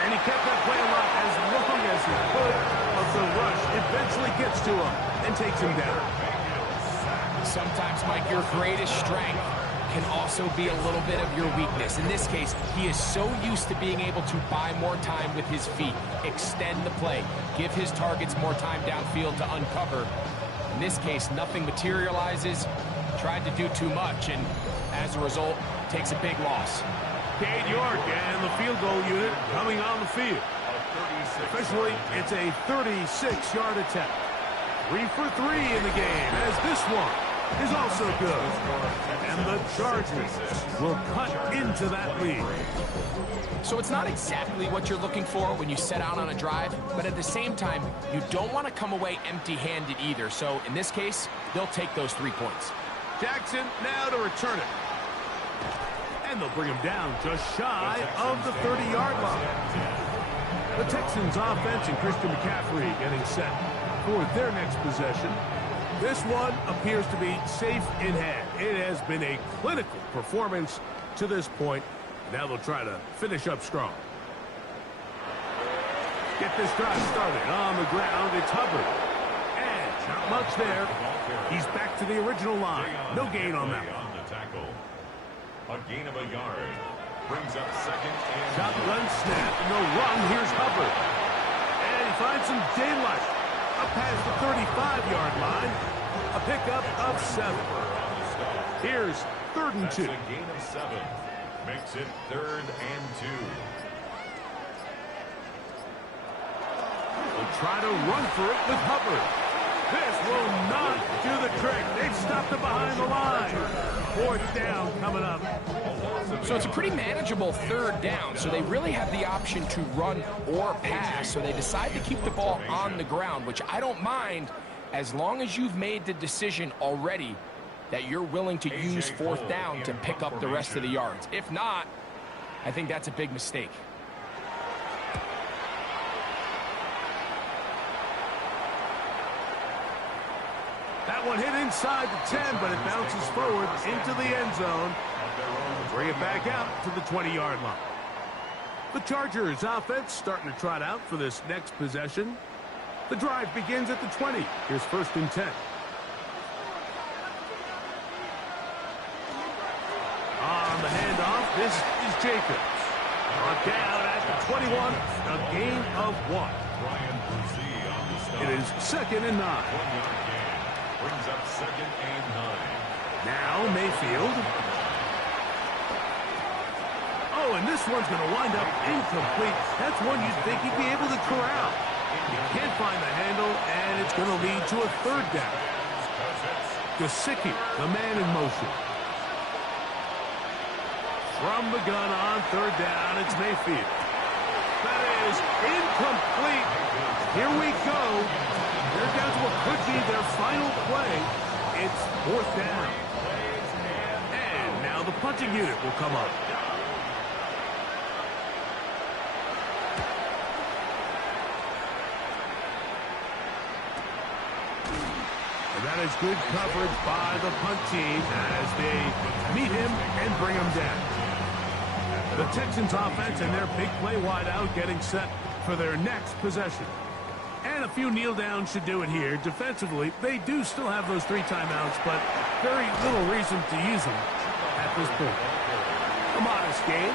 And he kept that play alive as long as he could, but the rush eventually gets to him and takes him down. Sometimes, Mike, your greatest strength can also be a little bit of your weakness. In this case, he is so used to being able to buy more time with his feet, extend the play, give his targets more time downfield to uncover. In this case, nothing materializes, tried to do too much, and as a result, takes a big loss. Cade York and the field goal unit coming on the field. Officially, it's a 36-yard attempt. 3 for 3 in the game, as this one is also good. And the Chargers will cut into that lead. So it's not exactly what you're looking for when you set out on a drive, but at the same time, you don't want to come away empty-handed either. So in this case, they'll take those 3 points. Jackson now to return it. And they'll bring him down just shy of the 30-yard line. The Texans offense and Christian McCaffrey getting set for their next possession. This one appears to be safe in hand. It has been a clinical performance to this point. Now they'll try to finish up strong. Get this drive started on the ground. It's Hubbard. And not much there. He's back to the original line. No gain on that one. A gain of a yard. Brings up second and shotgun snap. No run. Here's Hubbard. And he finds some daylight. Up past the 35-yard line. A pickup of 7. Here's 3rd and 2. That's a gain of 7. Makes it 3rd and 2. We'll try to run for it with Hubbard. This will not do the trick. They've stopped it behind the line. 4th down coming up. So it's a pretty manageable 3rd down, so they really have the option to run or pass. So they decide to keep the ball on the ground, which I don't mind as long as you've made the decision already that you're willing to use 4th down to pick up the rest of the yards. If not, I think that's a big mistake. That one hit inside the 10, but it bounces forward into the end zone. Bring it back out to the 20-yard line. The Chargers offense starting to trot out for this next possession. The drive begins at the 20. Here's 1st and 10. On the handoff, this is Jacobs. Brought down at the 21, a gain of 1. It is 2nd and 9. 1-yard gain. Brings up 2nd and 9. Now Mayfield. Oh, and this one's going to wind up incomplete. That's one you'd think he'd be able to corral. He can't find the handle, and it's going to lead to a 3rd down. Gesicki, the man in motion. From the gun on 3rd down, it's Mayfield. That is incomplete. Here we go. They're down to what could be their final play. It's 4th down. And now the punting unit will come up. And that is good coverage by the punt team as they meet him and bring him down. The Texans offense and their big play wideout getting set for their next possession. And a few kneel downs should do it here. Defensively, they do still have those 3 timeouts, but very little reason to use them at this point. A modest gain,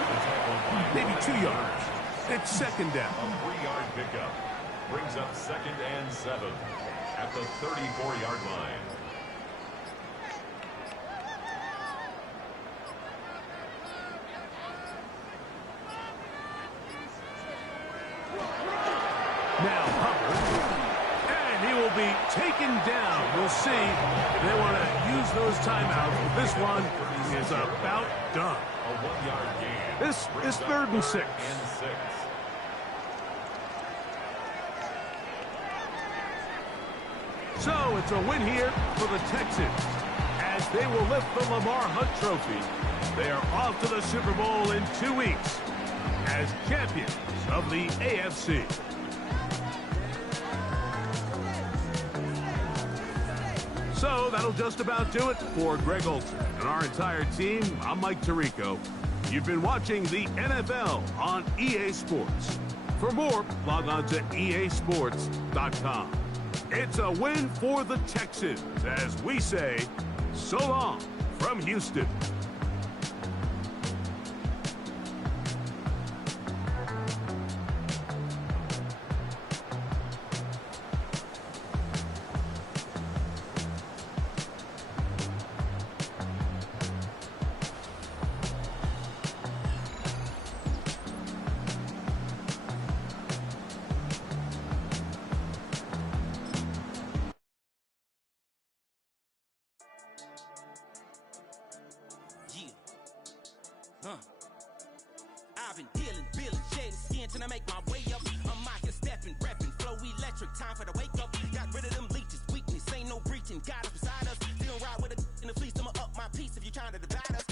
maybe 2 yards. It's 2nd down. A 3-yard pickup. Brings up 2nd and 7 at the 34-yard line. Now Hubbard, and he will be taken down. We'll see. They want to use those timeouts, but this one is about done. A 1-yard gain. This is 3rd and 6. And 6. So it's a win here for the Texans as they will lift the Lamar Hunt Trophy. They are off to the Super Bowl in 2 weeks as champions of the AFC. So that'll just about do it for Greg Olsen and our entire team. I'm Mike Tirico. You've been watching the NFL on EA Sports. For more, log on to easports.com. It's a win for the Texans as we say, so long from Houston. I've been dealing, shedding skin till I make my way up. I'm out here stepping, repping, flow electric, time for the wake up. Got rid of them leeches, weakness, ain't no breaching. Got us beside us, they don't ride with a in the fleece. I'ma up my piece if you trying to divide us.